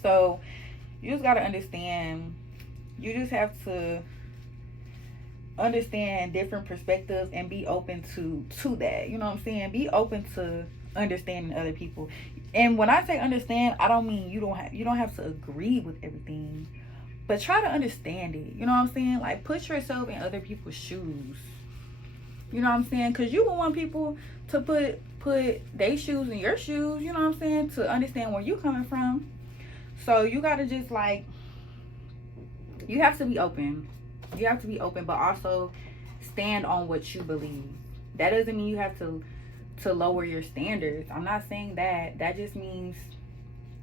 So you just gotta understand. You just have to understand different perspectives and be open to that. You know what I'm saying? Be open to understanding other people. And when I say understand, I don't mean you don't have to agree with everything, but try to understand it. You know what I'm saying? Like put yourself in other people's shoes. You know what I'm saying? Because you don't want people to put their shoes in your shoes. You know what I'm saying? To understand where you coming from. So you gotta just like, you have to be open. You have to be open, but also stand on what you believe. That doesn't mean you have to lower your standards. I'm not saying that. That just means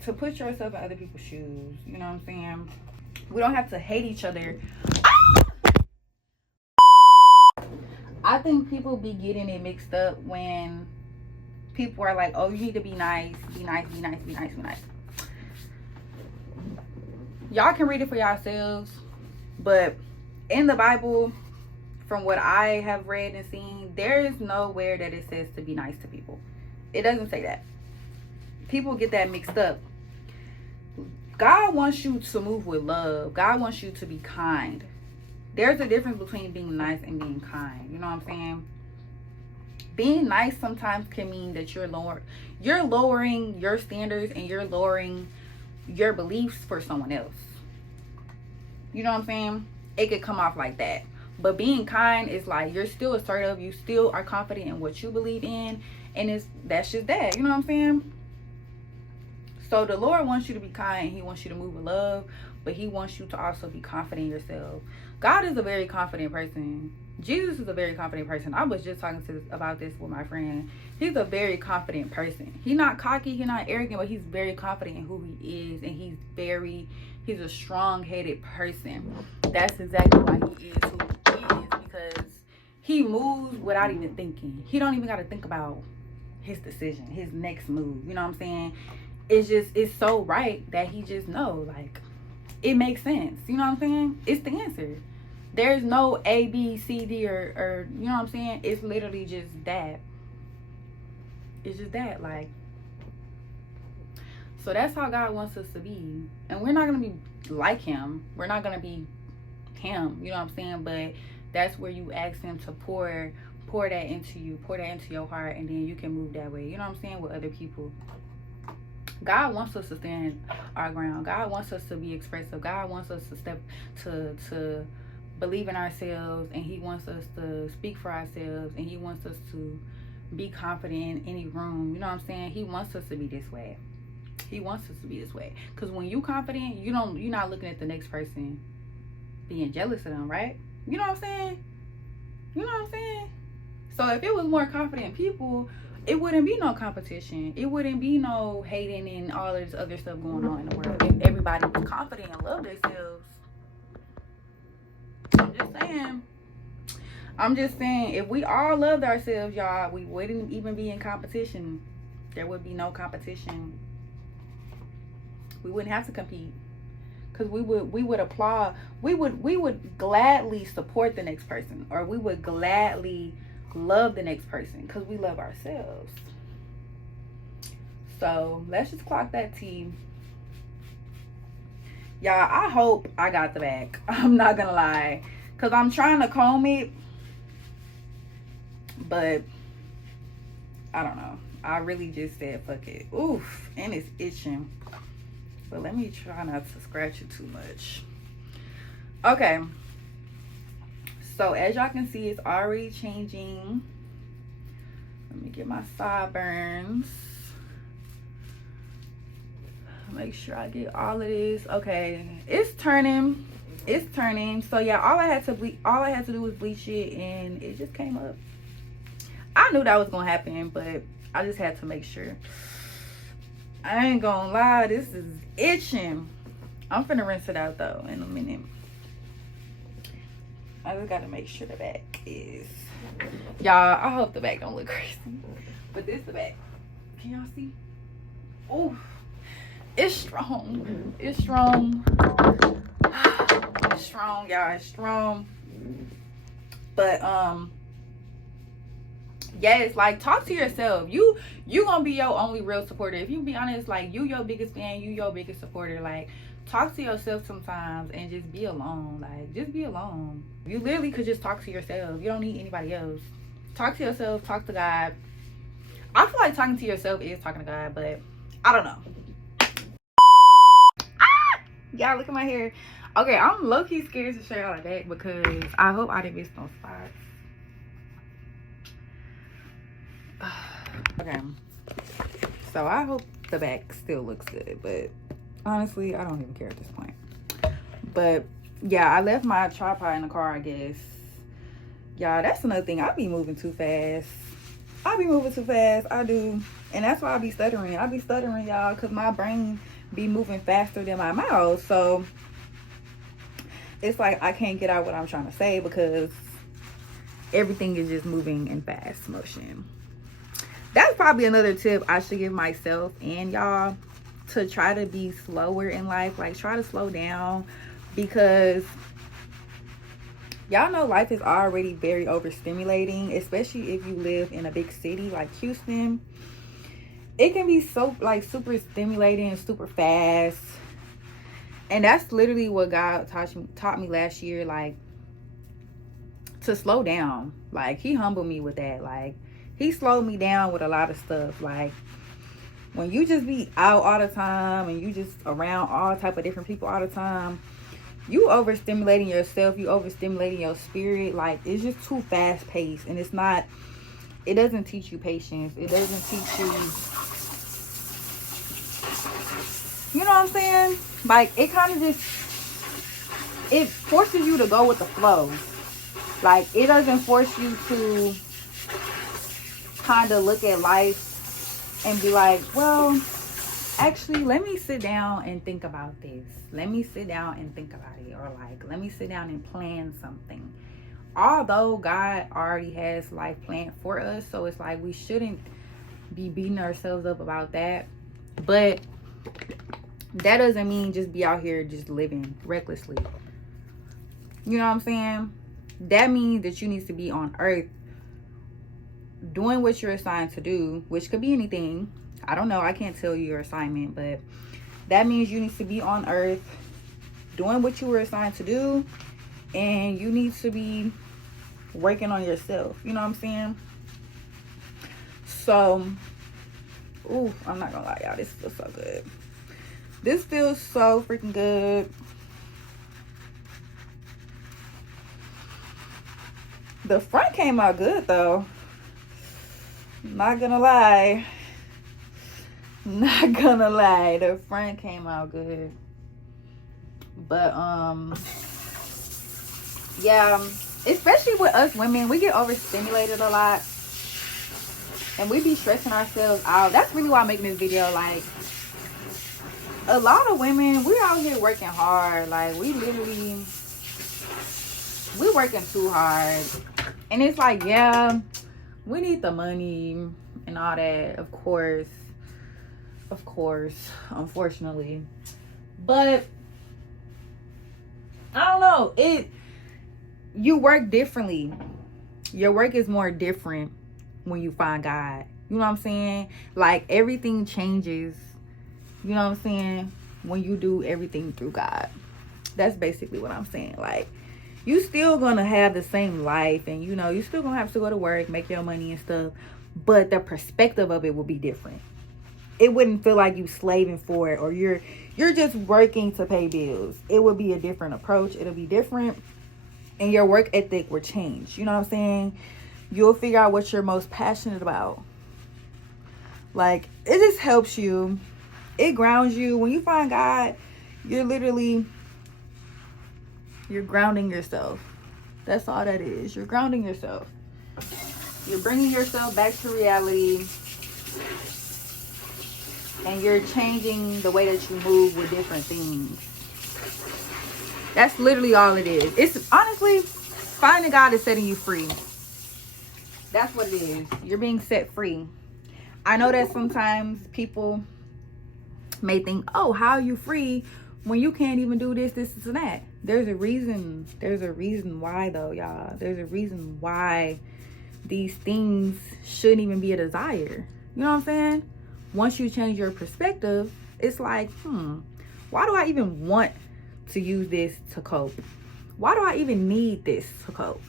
to put yourself in other people's shoes. You know what I'm saying? We don't have to hate each other. I think people be getting it mixed up when people are like, oh, you need to be nice, be nice, be nice, be nice, be nice. Y'all can read it for yourselves, but in the Bible, from what I have read and seen, there is nowhere that it says to be nice to people. It doesn't say that. People get that mixed up. God wants you to move with love. God wants you to be kind. There's a difference between being nice and being kind. You know what I'm saying? Being nice sometimes can mean that you're lowering your standards and you're lowering your beliefs for someone else. You know what I'm saying? It could come off like that. But being kind is like you're still assertive, you still are confident in what you believe in, and that's just that. You know what I'm saying? So the Lord wants you to be kind. He wants you to move with love, but He wants you to also be confident in yourself. God is a very confident person. Jesus is a very confident person. I was just talking about this with my friend. He's a very confident person. He's not cocky, he's not arrogant, but he's very confident in who he is, and he's a strong-headed person. That's exactly why he is who he is, because he moves without even thinking. He don't even got to think about his decision, his next move. You know what I'm saying? It's so right that he just know, like, it makes sense. You know what I'm saying? It's the answer. There's no A, B, C, D, or you know what I'm saying? It's literally just that. It's just that, like. So that's how God wants us to be. And we're not going to be like Him. We're not going to be Him. You know what I'm saying? But that's where you ask Him to pour that into you. Pour that into your heart. And then you can move that way. You know what I'm saying? With other people. God wants us to stand our ground. God wants us to be expressive. God wants us to step to believe in ourselves, and He wants us to speak for ourselves, and He wants us to be confident in any room. You know what I'm saying? He wants us to be this way. He wants us to be this way. Because when you confident, you're not looking at the next person being jealous of them, right? You know what I'm saying? You know what I'm saying? So if it was more confident people, it wouldn't be no competition. It wouldn't be no hating and all this other stuff going on in the world. If everybody was confident and loved themselves. I'm just saying, if we all loved ourselves, y'all, we wouldn't even be in competition. There would be no competition. We wouldn't have to compete. Because we would applaud. We would gladly support the next person. Or we would gladly love the next person. Because we love ourselves. So, let's just clock that T. Y'all, I hope I got the bag. I'm not gonna lie. Because I'm trying to comb it. But, I don't know. I really just said, fuck it. Oof. And it's itching. But let me try not to scratch it too much. Okay. So as y'all can see, it's already changing. Let me get my sideburns. Make sure I get all of this. Okay, it's turning. It's turning. So yeah, all I had to do was bleach it, and it just came up. I knew that was gonna happen, but I just had to make sure. I ain't gonna lie, this is itching. I'm finna rinse it out though in a minute. I just gotta make sure the back is. Y'all, I hope the back don't look crazy, but this is the back. Can y'all see? Oh, it's strong. It's strong. It's strong, y'all. It's strong. But yes, like, talk to yourself. You gonna be your only real supporter. If you be honest, like, you your biggest fan, you your biggest supporter. Like, talk to yourself sometimes and just be alone. Like, just be alone. You literally could just talk to yourself. You don't need anybody else. Talk to yourself. Talk to God. I feel like talking to yourself is talking to God, but I don't know. Y'all, look at my hair. Okay, I'm low-key scared to show y'all the back because I hope I didn't miss no spots. Okay, so I hope the back still looks good, but honestly, I don't even care at this point. But yeah, I left my tripod in the car, I guess. Y'all, that's another thing. I be moving too fast. I do, and that's why I be stuttering. I be stuttering, y'all, because my brain be moving faster than my mouth. So it's like I can't get out what I'm trying to say because everything is just moving in fast motion. That's probably another tip I should give myself and y'all, to try to be slower in life. Like, try to slow down, because y'all know life is already very overstimulating, especially if you live in a big city like Houston. It can be so, like, super stimulating and super fast. And that's literally what God taught me last year, like, to slow down. Like, he humbled me with that. Like, he slowed me down with a lot of stuff. Like, when you just be out all the time and you just around all type of different people all the time, you overstimulating yourself, you overstimulating your spirit. Like, it's just too fast paced, and it doesn't teach you patience. It doesn't teach you, you know what I'm saying? Like, it kind of just, it forces you to go with the flow. Like, it doesn't force you to kind of look at life and be like, well, actually, let me sit down and think about this. Let me sit down and think about it. Or like, let me sit down and plan something. Although God already has life planned for us, so it's like we shouldn't be beating ourselves up about that. But that doesn't mean just be out here just living recklessly. You know what I'm saying? That means that you need to be on earth doing what you're assigned to do, which could be anything. I don't know. I can't tell you your assignment, but that means you need to be on earth doing what you were assigned to do, and you need to be working on yourself. You know what I'm saying? So, ooh, I'm not gonna lie, y'all. This feels so good. This feels so freaking good. The front came out good though. Not gonna lie. Not gonna lie, the front came out good. But yeah, especially with us women, we get overstimulated a lot and we be stressing ourselves out. That's really why I'm making this video. Like, a lot of women, we're out here working hard. Like, we're working too hard, and it's like, yeah, we need the money and all that, of course, unfortunately. But I don't know, you work differently. Your work is more different when you find God. You know what I'm saying? Like, everything changes, you know what I'm saying, when you do everything through God. That's basically what I'm saying. Like, you still gonna have the same life, and you know, you still gonna have to go to work, make your money and stuff, but the perspective of it will be different. it wouldn't feel like you slaving for it, or you're just working to pay bills. It would be a different approach. It'll be different, and your work ethic will change. You know what I'm saying? You'll figure out what you're most passionate about. Like, it just helps you. It grounds you. When you find God, you're grounding yourself. That's all that is. You're grounding yourself. You're bringing yourself back to reality. And you're changing the way that you move with different things. That's literally all it is. It's honestly, finding God is setting you free. That's what it is. You're being set free. I know that sometimes people may think, oh, how are you free when you can't even do this, and that? There's a reason. There's a reason why, though, y'all. There's a reason why these things shouldn't even be a desire. You know what I'm saying? Once you change your perspective, it's like, why do I even want to use this to cope? Why do I even need this to cope?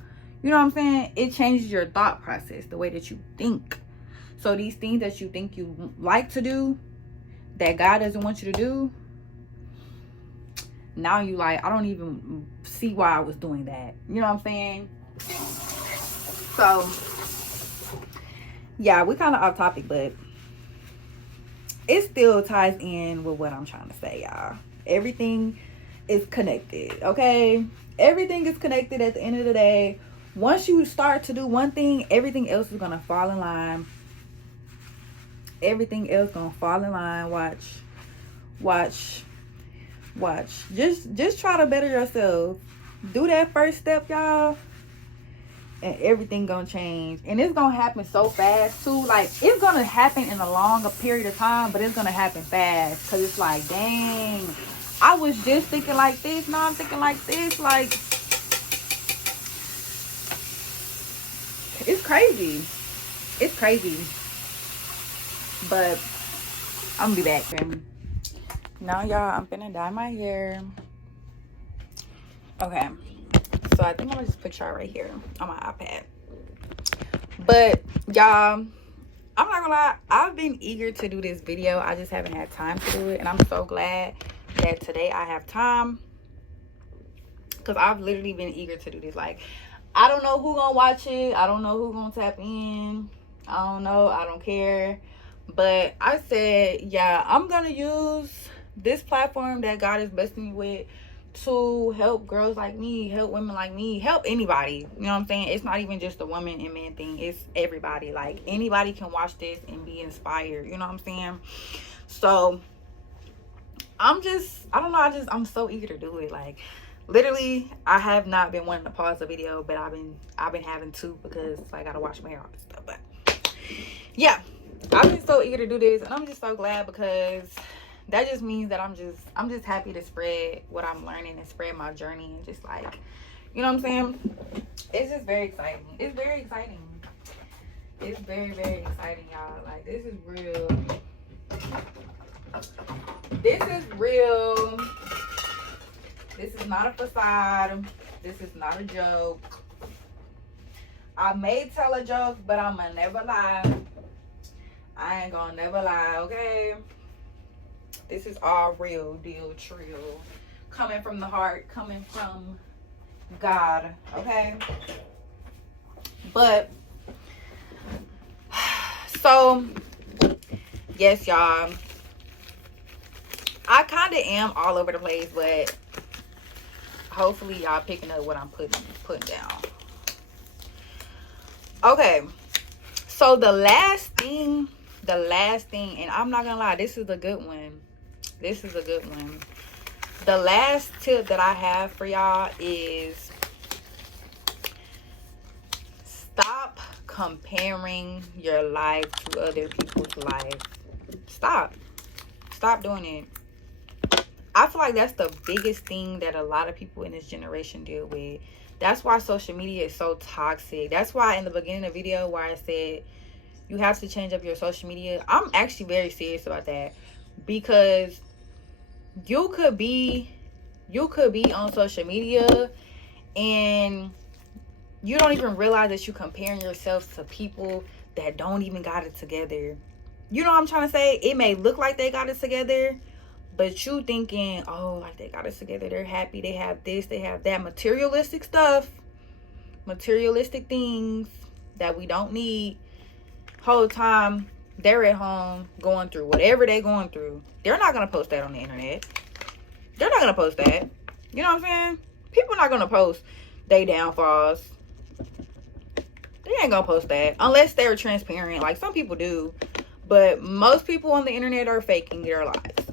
You know what I'm saying? It changes your thought process, the way that you think. So these things that you think you like to do, that God doesn't want you to do, now you like, I don't even see why I was doing that. You know what I'm saying? So, yeah, we kind of off topic, but it still ties in with what I'm trying to say, y'all. Everything is connected, okay? Everything is connected at the end of the day. Once you start to do one thing, everything else is going to fall in line. Everything else going to fall in line. Watch. Just try to better yourself. Do that first step, y'all. And everything gonna change, and it's gonna happen so fast too. Like, it's gonna happen in a longer period of time, but it's gonna happen fast, because it's like, dang, I was just thinking like this, now I'm thinking like this. Like, it's crazy. But I'm gonna be back, fam. Now, y'all, I'm finna dye my hair. Okay, so I think I'm gonna just put y'all right here on my iPad. But y'all, I'm not gonna lie, I've been eager to do this video. I just haven't had time to do it, and I'm so glad that today I have time, because I've literally been eager to do this. Like, I don't know who gonna watch it, I don't know who gonna tap in, I don't know, I don't care. But I said, yeah, I'm gonna use this platform that God is blessing me with to help girls like me, help women like me, help anybody. You know what I'm saying? It's not even just a woman and man thing, it's everybody. Like, anybody can watch this and be inspired. You know what I'm saying? So I'm so eager to do it. Like, literally, I have not been wanting to pause the video, but I've been having to, because I gotta wash my hair off and stuff. But yeah, I've been so eager to do this, and I'm just so glad, because that just means that I'm just happy to spread what I'm learning and spread my journey, and just, like, you know what I'm saying? It's just very exciting. It's very exciting. It's very, very exciting, y'all. Like, this is real. This is real. This is not a facade. This is not a joke. I may tell a joke, but I'ma never lie. I ain't gonna never lie, okay? This is all real deal, trill. Coming from the heart, coming from God, okay? But, so, yes, y'all. I kind of am all over the place, but hopefully y'all picking up what I'm putting down. Okay, so the last thing, and I'm not gonna lie, this is a good one. The last tip that I have for y'all is stop comparing your life to other people's life. Stop doing it. I feel like that's the biggest thing that a lot of people in this generation deal with. That's why social media is so toxic. That's why in the beginning of the video where I said you have to change up your social media, I'm actually very serious about that, because you could be on social media and you don't even realize that you're comparing yourself to people that don't even got it together. You know what I'm trying to say? It may look like they got it together, but you thinking, oh, like they got it together, they're happy, they have this, they have that, materialistic stuff, materialistic things that we don't need. Whole time they're at home going through whatever they're going through. They're not gonna post that on the internet. They're not gonna post that. You know what I'm saying? People are not gonna post they downfalls. They ain't gonna post that unless they're transparent, like some people do. But most people on the internet are faking their lives.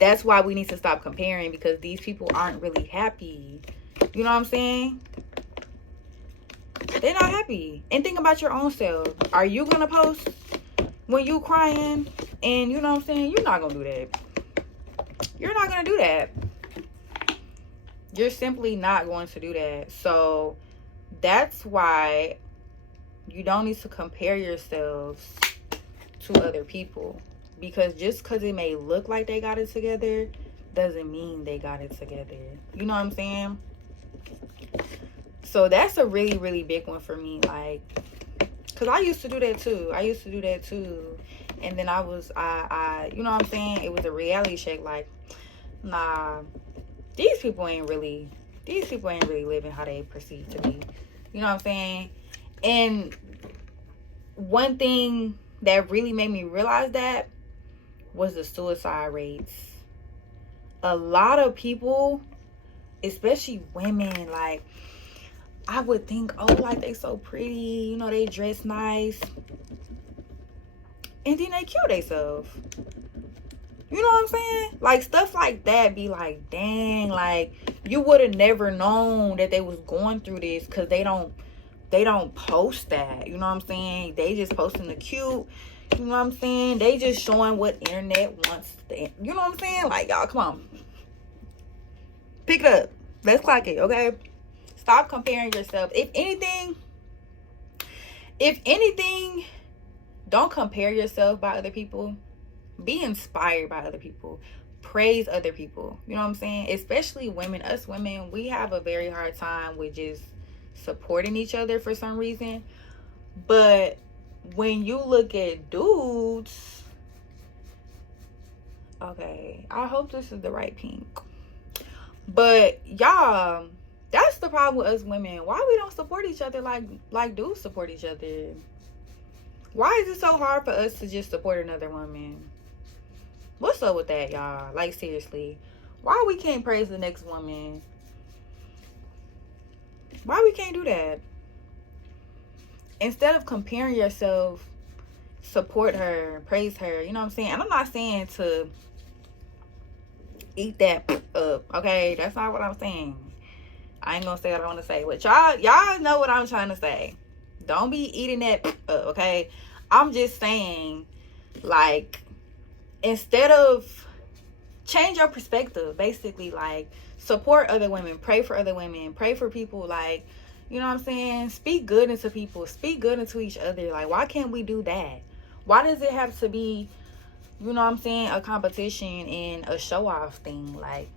That's why we need to stop comparing, because these people aren't really happy. You know what I'm saying? They're not happy. And think about your own self. Are you gonna post when you crying? And you know what I'm saying? You're not gonna do that. You're not gonna do that. You're simply not going to do that. So that's why you don't need to compare yourselves to other people, because just because it may look like they got it together doesn't mean they got it together. You know what I'm saying? So that's a really, really big one for me. Like, because I used to do that too. And then I you know what I'm saying? It was a reality check. Like, nah, these people ain't really living how they perceive to be. You know what I'm saying? And one thing that really made me realize that was the suicide rates. A lot of people, especially women, like, I would think, oh, like, they so pretty, you know, they dress nice, and then they kill themselves. You know what I'm saying? Like, stuff like that be like, dang, like, you would have never known that they was going through this, because they don't post that. You know what I'm saying? They just posting the cute. You know what I'm saying? They just showing what internet wants. You know what I'm saying? Like, y'all, come on. Pick it up. Let's clock it, okay? Stop comparing yourself. If anything, don't compare yourself by other people. Be inspired by other people. Praise other people. You know what I'm saying? Especially women. Us women, we have a very hard time with just supporting each other for some reason. But when you look at dudes, okay, I hope this is the right pink. But y'all, that's the problem with us women. Why we don't support each other like dudes support each other? Why is it so hard for us to just support another woman? What's up with that, y'all? Like, seriously, why we can't praise the next woman? Why we can't do that? Instead of comparing yourself, support her, praise her. You know what I'm saying? And I'm not saying to eat that up, okay? That's not what I'm saying. I ain't gonna say what I want to say, but y'all know what I'm trying to say. Don't be eating that up, okay? I'm just saying, like, instead of change your perspective, basically, like, support other women, pray for other women, pray for people, like, you know what I'm saying? Speak good into people, speak good into each other. Like, why can't we do that? Why does it have to be, you know what I'm saying, a competition and a show off thing? Like,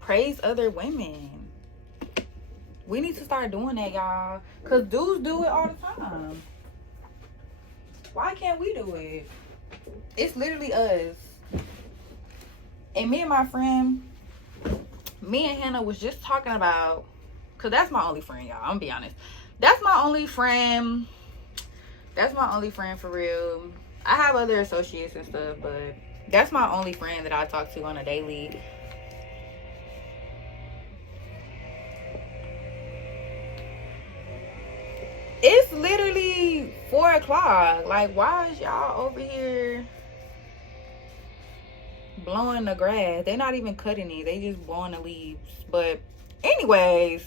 praise other women. We need to start doing that, y'all, because dudes do it all the time. Why can't we do it? It's literally us. And me and my friend, me and Hannah was just talking about, because that's my only friend, y'all. I'm gonna be honest. That's my only friend. That's my only friend for real. I have other associates and stuff, but that's my only friend that I talk to on a daily. It's literally 4 o'clock. Like, why is y'all over here blowing the grass? They're not even cutting it. They just blowing the leaves. But anyways,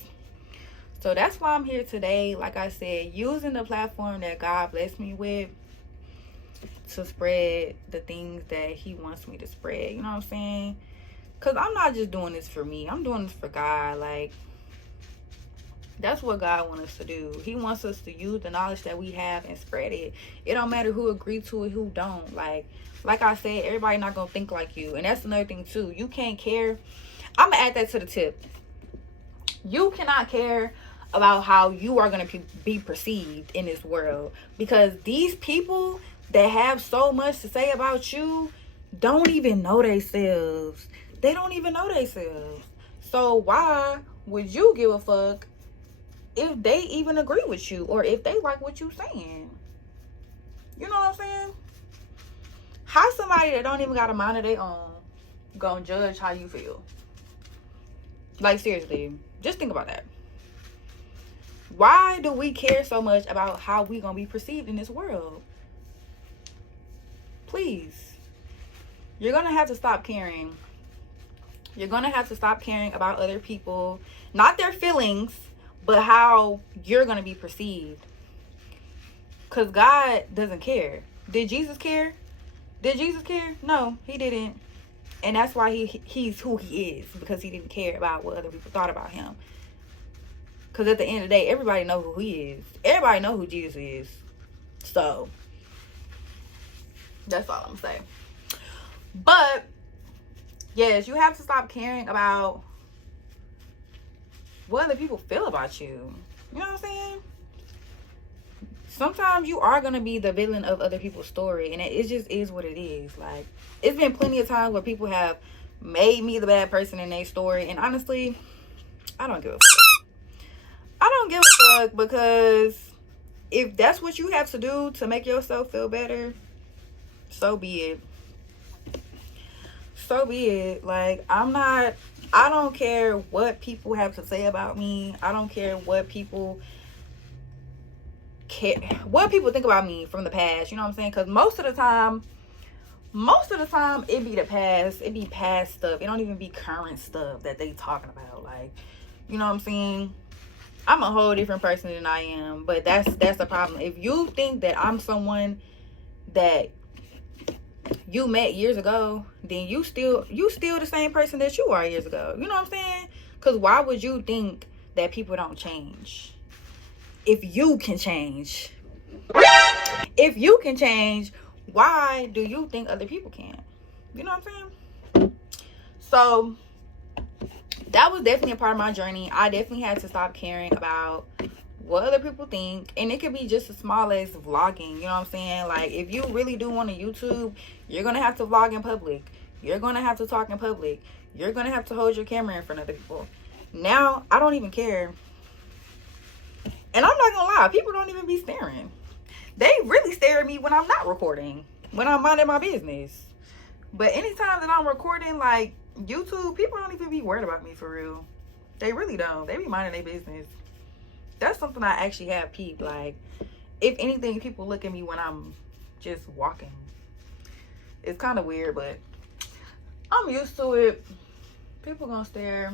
so that's why I'm here today. Like I said, using the platform that God blessed me with to spread the things that he wants me to spread. You know what I'm saying? Because I'm not just doing this for me. I'm doing this for God. Like, that's what God wants us to do. He wants us to use the knowledge that we have and spread it. It don't matter who agree to it, who don't. Like I said, everybody not going to think like you. And that's another thing, too. You can't care. I'm going to add that to the tip. You cannot care about how you are going to be perceived in this world, because these people that have so much to say about you don't even know themselves. They don't even know themselves. So why would you give a fuck if they even agree with you or if they like what you saying? You know what I'm saying? How somebody that don't even got a mind of their own gonna judge how you feel? Like, seriously, just think about that. Why do we care so much about how we gonna be perceived in this world? Please, you're gonna have to stop caring. You're gonna have to stop caring about other people, not their feelings, but how you're gonna be perceived. Because God doesn't care. Did Jesus care? Did Jesus care? No, he didn't. And that's why he's who he is, because he didn't care about what other people thought about him. Because at the end of the day, everybody know who he is. Everybody know who Jesus is. So, that's all I'm saying. But, yes, you have to stop caring about what other people feel about you. You know what I'm saying? Sometimes you are going to be the villain of other people's story. And it just is what it is. Like, it's been plenty of times where people have made me the bad person in their story. And honestly, I don't give a fuck. I don't give a fuck, because if that's what you have to do to make yourself feel better, so be it. So be it. Like, I don't care what people have to say about me. I don't care what people think about me from the past. You know what I'm saying? Because most of the time it be the past. It be past stuff. It don't even be current stuff that they talking about. Like, you know what I'm saying? I'm a whole different person than I am. But that's the problem. If you think that I'm someone that you met years ago, then you still the same person that you are years ago. You know what I'm saying? Because why would you think that people don't change if you can change? If you can change, why do you think other people can't? You know what I'm saying? So that was definitely a part of my journey. I definitely had to stop caring about what other people think. And it could be just as small as vlogging. You know what I'm saying? Like, if you really do want a YouTube, you're going to have to vlog in public. You're going to have to talk in public. You're going to have to hold your camera in front of people. Now, I don't even care. And I'm not going to lie. People don't even be staring. They really stare at me when I'm not recording. When I'm minding my business. But anytime that I'm recording, like, YouTube, people don't even be worried about me for real. They really don't. They be minding their business. That's something I actually have peeped. Like, if anything, people look at me when I'm just walking. It's kind of weird, but I'm used to it. People gonna stare.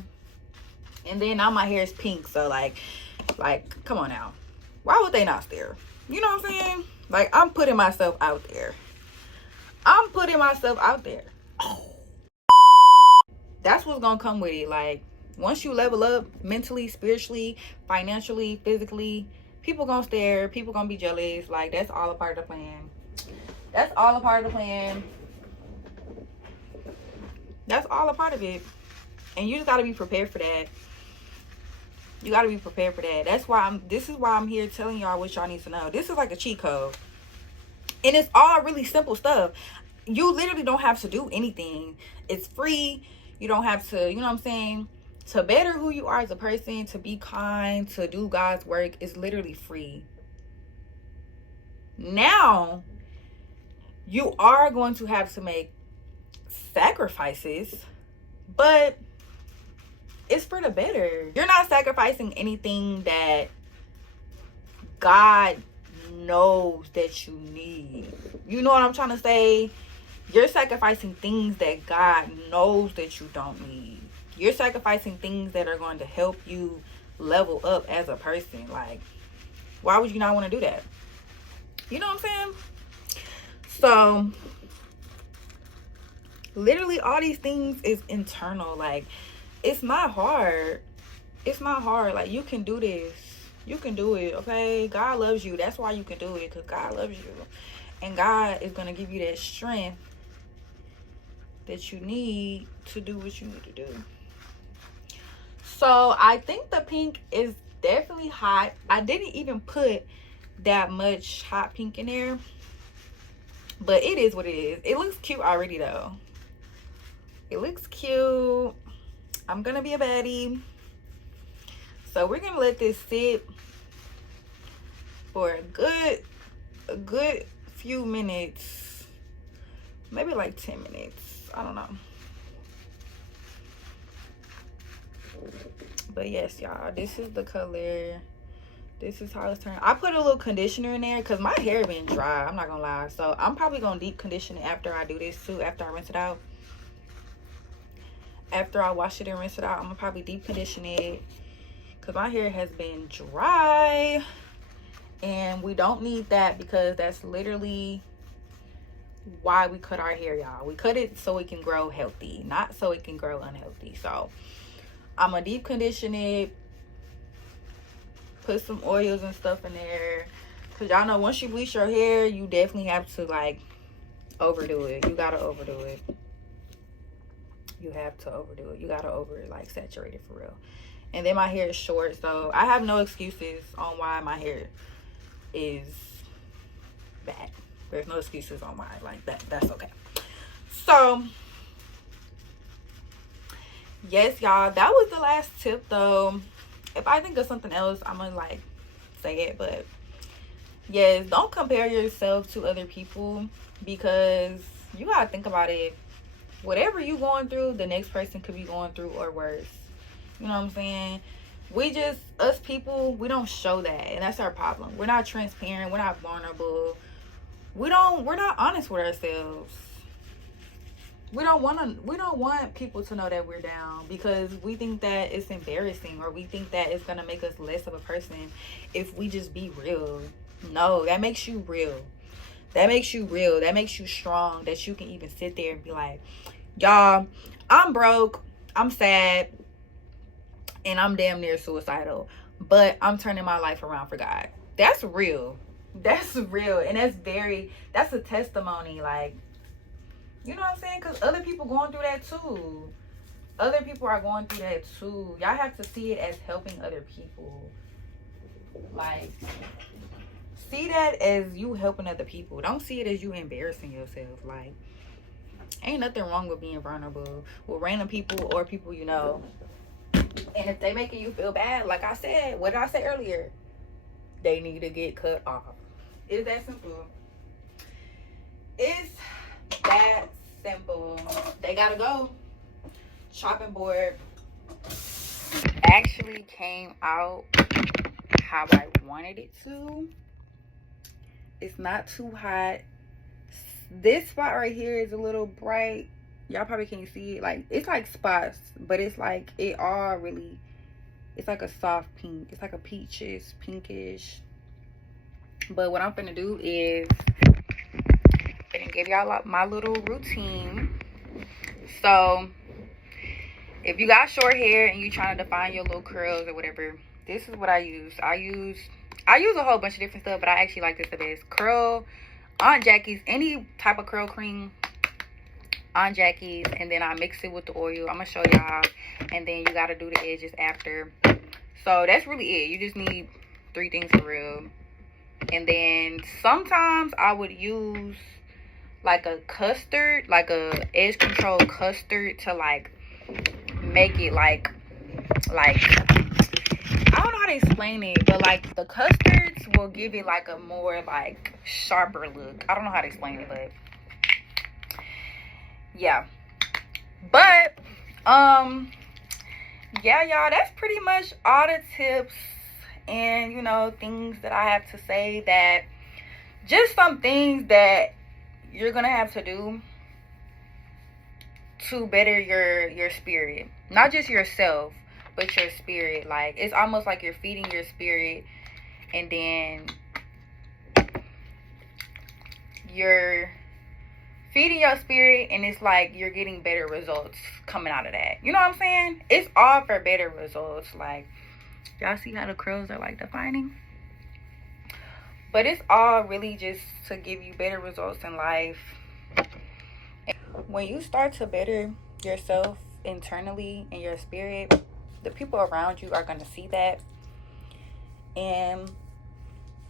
And then now my hair is pink, so like, come on now. Why would they not stare? You know what I'm saying? Like, I'm putting myself out there. I'm putting myself out there. That's what's gonna come with it. Like, once you level up mentally, spiritually, financially, physically, people gonna stare. People gonna be jealous. Like, that's all a part of the plan. That's all a part of the plan. That's all a part of it. And you just gotta be prepared for that. You gotta be prepared for that. That's why this is why I'm here telling y'all what y'all need to know. This is like a cheat code. And it's all really simple stuff. You literally don't have to do anything. It's free. You don't have to, you know what I'm saying? To better who you are as a person, to be kind, to do God's work, is literally free. Now, you are going to have to make sacrifices, but it's for the better. You're not sacrificing anything that God knows that you need. You know what I'm trying to say? You're sacrificing things that God knows that you don't need. You're sacrificing things that are going to help you level up as a person. Like, why would you not want to do that? You know what I'm saying? So, literally all these things is internal. Like, it's not hard. It's not hard. Like, you can do this. You can do it, okay? God loves you. That's why you can do it, because God loves you. And God is going to give you that strength that you need to do what you need to do. So I think the pink is definitely hot. I didn't even put that much hot pink in there, but it is what it is. It looks cute already though. It looks cute. I'm gonna be a baddie. So we're gonna let this sit for a good few minutes, maybe like 10 minutes. I don't know. But yes, y'all, this is the color. This is how it's turned. I put a little conditioner in there because my hair been dry, I'm not gonna lie. So I'm probably gonna deep condition it after I do this too, after I rinse it out. After I wash it and rinse it out, I'm gonna probably deep condition it because my hair has been dry. And we don't need that because that's literally why we cut our hair, y'all. We cut it so it can grow healthy, not so it can grow unhealthy. So I'm gonna deep condition it, put some oils and stuff in there, because y'all know once you bleach your hair, you definitely have to like overdo it. You gotta overdo it. You have to overdo it. You gotta like saturate it for real. And then my hair is short, so I have no excuses on why my hair is bad. There's no excuses on why like that. That's okay. So yes, y'all, that was the last tip though. If I think of something else, I'm gonna like say it. But yes, don't compare yourself to other people, because you gotta think about it. Whatever you going through, the next person could be going through or worse. You know what I'm saying? Us people, we don't show that, and that's our problem. We're not transparent, we're not vulnerable, we're not honest with ourselves. We don't want people to know that we're down, because we think that it's embarrassing, or we think that it's gonna make us less of a person if we just be real. No, that makes you real. That makes you real. That makes you strong, that you can even sit there and be like, y'all, I'm broke, I'm sad, and I'm damn near suicidal, but I'm turning my life around for God. That's real. That's real. And that's a testimony. Like, you know what I'm saying? Because other people going through that too. Other people are going through that too. Y'all have to see it as helping other people. Like, see that as you helping other people. Don't see it as you embarrassing yourself. Like, ain't nothing wrong with being vulnerable with random people or people you know. And if they making you feel bad, like I said, what did I say earlier? They need to get cut off. It's that simple. It's that simple. They gotta go. Chopping board actually came out how I wanted it to. It's not too hot. This spot right here is a little bright. Y'all probably can't see it. Like, it's like spots, but it's like it all really, it's like a soft pink. It's like a peaches, pinkish. But what I'm finna do is gonna give y'all my little routine. So if you got short hair and you trying to define your little curls or whatever, this is what I use. I use a whole bunch of different stuff, but I actually like this the best. Curl, Aunt Jackie's, any type of curl cream, Aunt Jackie's, and then I mix it with the oil. I'm gonna show y'all, and then you gotta do the edges after. So that's really it. You just need 3 things for real. And then sometimes I would use like a custard, like a edge control custard, to like make it like I don't know how to explain it, but like the custards will give it like a more like sharper look. I don't know how to explain it, but yeah. But yeah, y'all, that's pretty much all the tips and, you know, things that I have to say, that just some things that you're gonna have to do to better your spirit. Not just yourself, but your spirit. Like, it's almost like you're feeding your spirit, and then you're feeding your spirit, and it's like you're getting better results coming out of that. You know what I'm saying? It's all for better results. Like, y'all see how the curls are like defining? But it's all really just to give you better results in life. When you start to better yourself internally and your spirit, the people around you are going to see that. And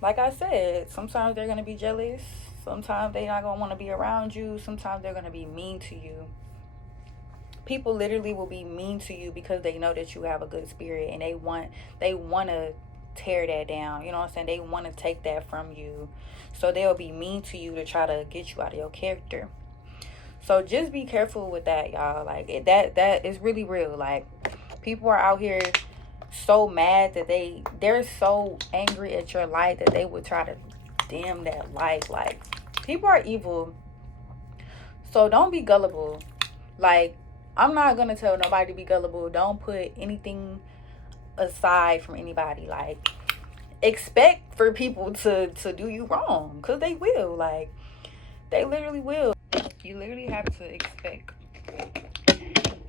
like I said, sometimes they're going to be jealous. Sometimes they're not going to want to be around you. Sometimes they're going to be mean to you. People literally will be mean to you because they know that you have a good spirit, and they want to tear that down. You know what I'm saying? They want to take that from you. So they'll be mean to you to try to get you out of your character. So just be careful with that, y'all. Like that is really real. Like, people are out here so mad that they're so angry at your light that they would try to dim that light. Like, people are evil. So don't be gullible. Like, I'm not gonna tell nobody to be gullible. Don't put anything aside from anybody. Like, expect for people to do you wrong, because they will. Like, they literally will. You literally have to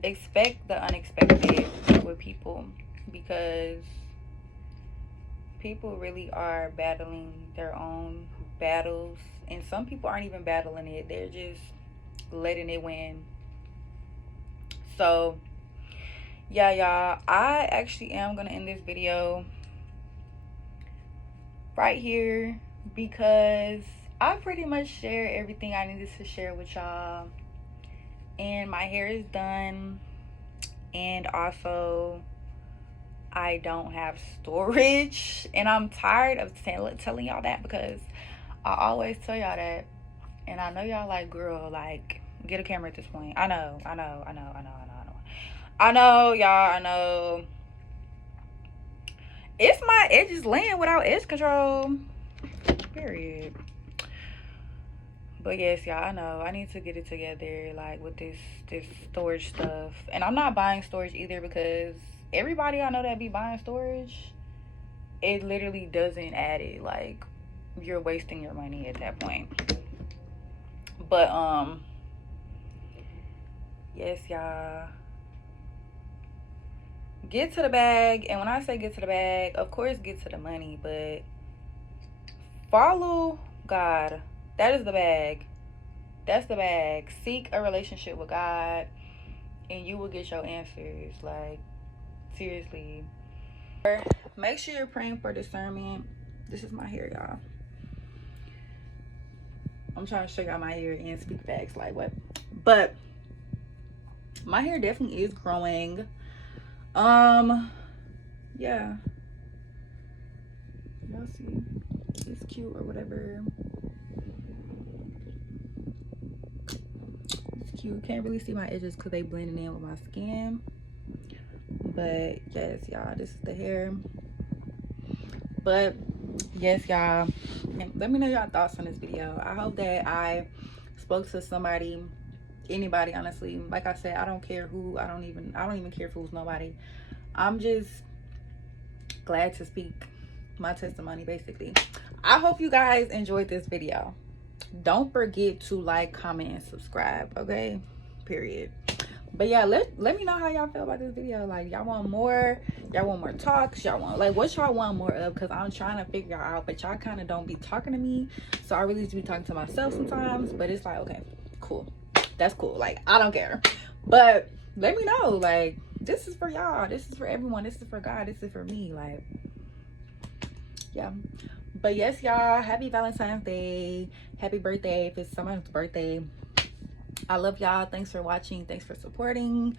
expect the unexpected with people, because people really are battling their own battles, and some people aren't even battling it, they're just letting it win. So yeah, y'all, I actually am gonna end this video right here, because I pretty much shared everything I needed to share with y'all, and my hair is done, and also I don't have storage, and I'm tired of telling y'all that, because I always tell y'all that, and I know y'all like, girl, like, get a camera at this point. I know, y'all. I know it's my edges laying without edge control. Period. But yes, y'all, I know I need to get it together, like, with this storage stuff. And I'm not buying storage either, because everybody I know that be buying storage, it literally doesn't add it. Like, you're wasting your money at that point. But yes, y'all, get to the bag. And when I say get to the bag, of course get to the money, but follow God. That is the bag. That's the bag. Seek a relationship with God, and you will get your answers. Like, seriously. Make sure you're praying for discernment. This is my hair, y'all. I'm trying to show y'all my hair and speak facts, like, what? But my hair definitely is growing. Yeah, y'all see, it's cute or whatever. It's cute. Can't really see my edges because they blending in with my skin. But yes, y'all, this is the hair. But yes, y'all, let me know y'all thoughts on this video. I hope that I spoke to somebody, anybody, honestly. Like I said, I don't care who. I don't even care if it was nobody. I'm just glad to speak my testimony, basically. I hope you guys enjoyed this video. Don't forget to like, comment, and subscribe, okay? Period. But yeah, let me know how y'all feel about this video. Like, y'all want more? Y'all want more talks? Y'all want, like, what y'all want more of? Because I'm trying to figure out, but y'all kind of don't be talking to me, so I really just be talking to myself sometimes. But it's like, okay, cool, that's cool. Like, I don't care. But let me know. Like, this is for y'all. This is for everyone. This is for God. This is for me. Like, yeah. But yes, y'all, happy Valentine's Day. Happy birthday if it's someone's birthday. I love y'all. Thanks for watching. Thanks for supporting.